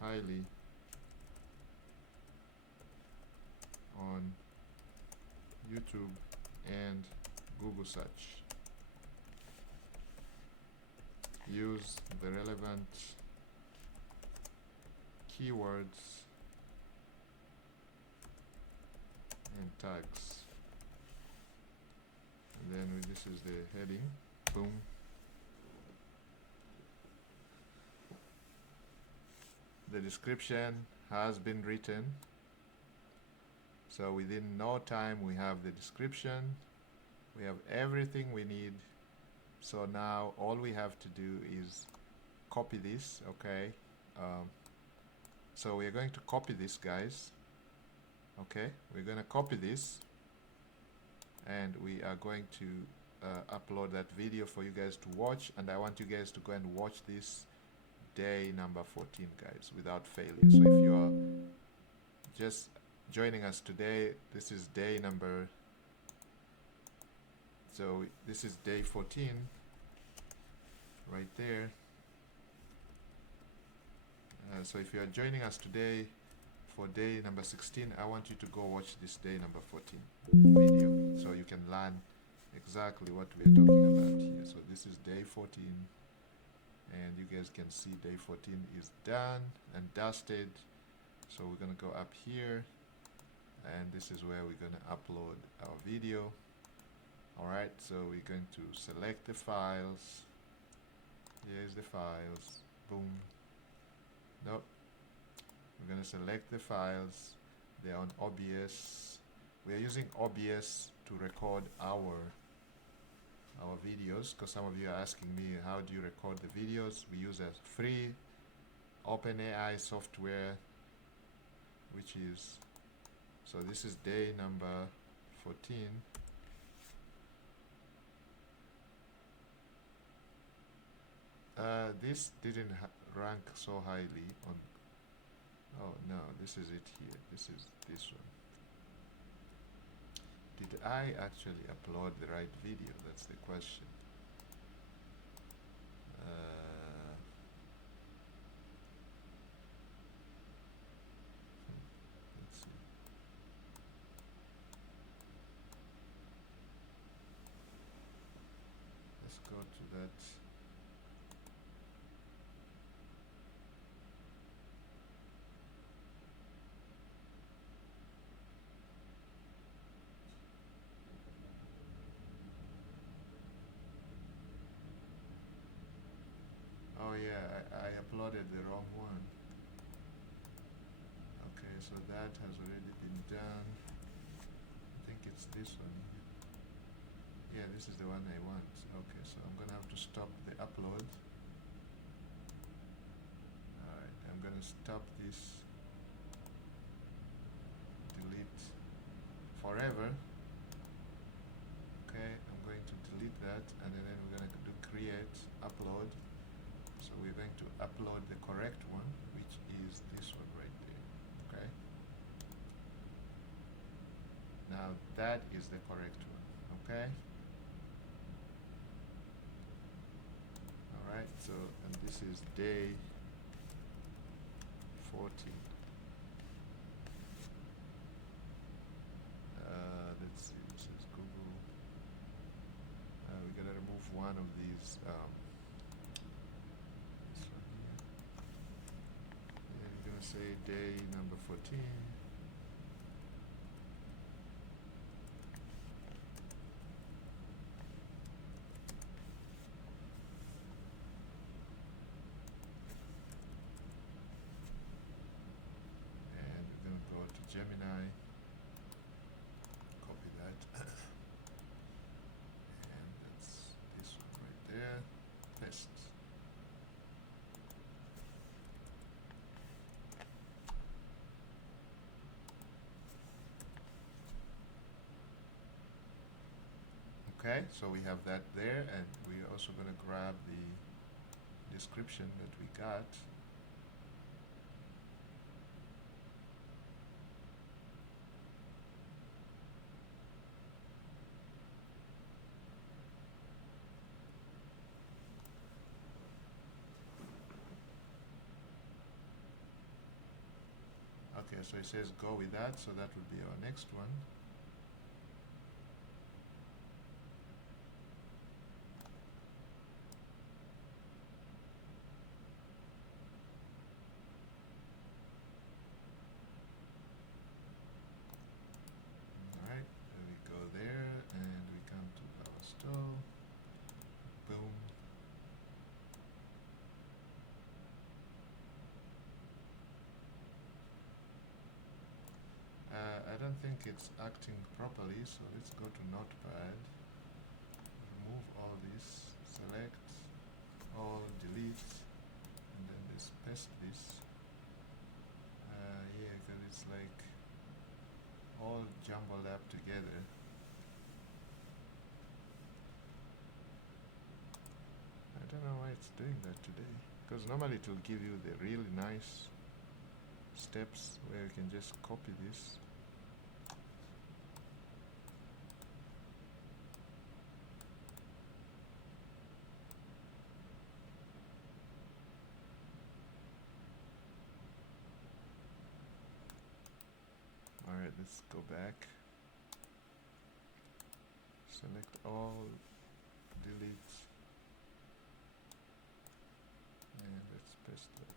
highly on YouTube and Google search. Use the relevant keywords and tags. And then this is the heading. Boom. The description has been written. So within no time we have the description. We have everything we need. So now all we have to do is copy this, okay? So we're going to copy this, guys. Okay, we're going to copy this. And we are going to upload that video for you guys to watch. And I want you guys to go and watch this day number 14, guys, without failure. So if you are just joining us today, this is day number, so this is day 14 right there. So if you are joining us today for day number 16, I want you to go watch this day number 14 video so you can learn exactly what we are talking about here. So this is day 14. And you guys can see day 14 is done and dusted. So we're going to go up here. And this is where we're going to upload our video. Alright, so we're going to select the files. Here's the files. Boom. Nope. We're going to select the files. They're on OBS. We are using OBS to record our our videos, because some of you are asking me how do you record the videos. We use a free OpenAI software, which is, so this is day number 14. This didn't rank so highly on, oh no, this is it here, this is this one. Did I actually upload the right video? That's the question. Let's see. Let's go to that. Oh yeah, I uploaded the wrong one. Okay, so that has already been done. I think it's this one. Yeah, this is the one I want. Okay, so I'm gonna have to stop the upload. Alright, I'm gonna stop this. Delete forever. Okay, I'm going to delete that, and then we're gonna do create, upload. So we're going to upload the correct one, which is this one right there. Okay. Now that is the correct one. Okay. All right. So, and this is day 14. Let's see. This is Google. We're gonna remove one of these. Say day number 14. And we're going to go to Gemini, copy that, and that's this one right there, paste. Okay, so we have that there, and we're also going to grab the description that we got. Okay, so it says go with that, so that would be our next one. I don't think it's acting properly, so let's go to Notepad, remove all this, select all, delete, and then just paste this. Yeah, because it's like all jumbled up together. I don't know why it's doing that today, because normally it will give you the really nice steps where you can just copy this. Alright, let's go back. Select all, delete, and let's paste that.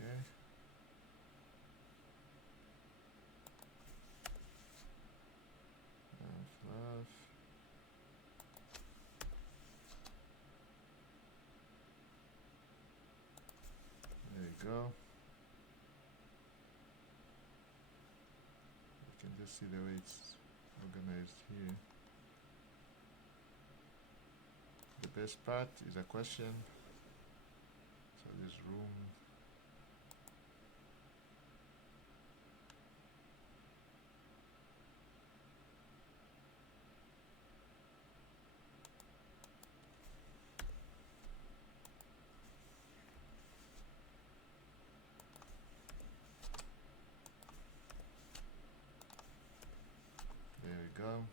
Okay. Let's see the way it's organized here. The best part is a question. So there's room. There we go.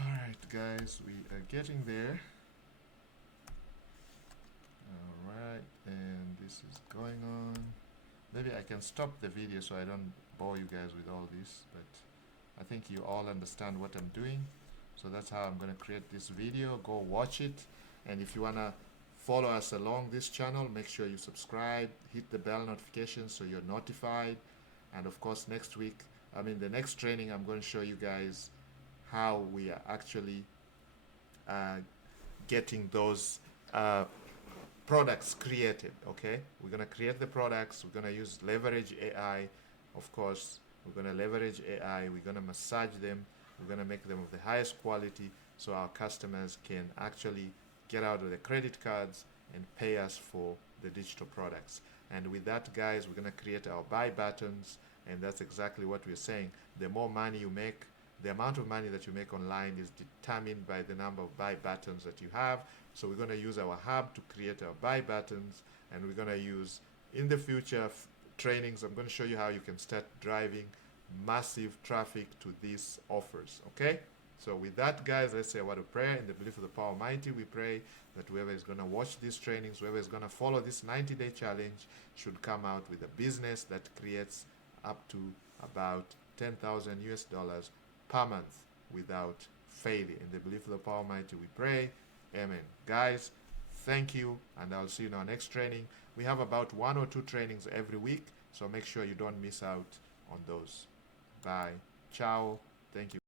Alright guys, we are getting there. Alright, and this is going on. Maybe I can stop the video so I don't bore you guys with all this, but I think you all understand what I'm doing. So that's how I'm going to create this video. Go watch it, and if you want to follow us along this channel, make sure you subscribe, hit the bell notification so you're notified. And of course next week, the next training, I'm going to show you guys how we are actually getting those products created. Okay, we're going to create the products, we're going to use leverage AI. Of course, we're going to leverage AI, we're going to massage them, we're going to make them of the highest quality so our customers can actually get out of the credit cards and pay us for the digital products. And with that, guys, we're going to create our buy buttons, and that's exactly what we're saying. The more money you make, the amount of money that you make online is determined by the number of buy buttons that you have. So we're going to use our hub to create our buy buttons, and we're going to use, in the future trainings, I'm going to show you how you can start driving massive traffic to these offers. Okay, so with that, guys, let's say a word of prayer. In the belief of the power almighty, we pray that whoever is going to watch these trainings, whoever is going to follow this 90-day challenge, should come out with a business that creates up to about 10,000 US dollars per month without failure. In the belief of the power almighty, we pray. Amen. Guys, thank you, and I'll see you in our next training. We have about 1 or 2 trainings every week, so make sure you don't miss out on those. Bye. Ciao. Thank you.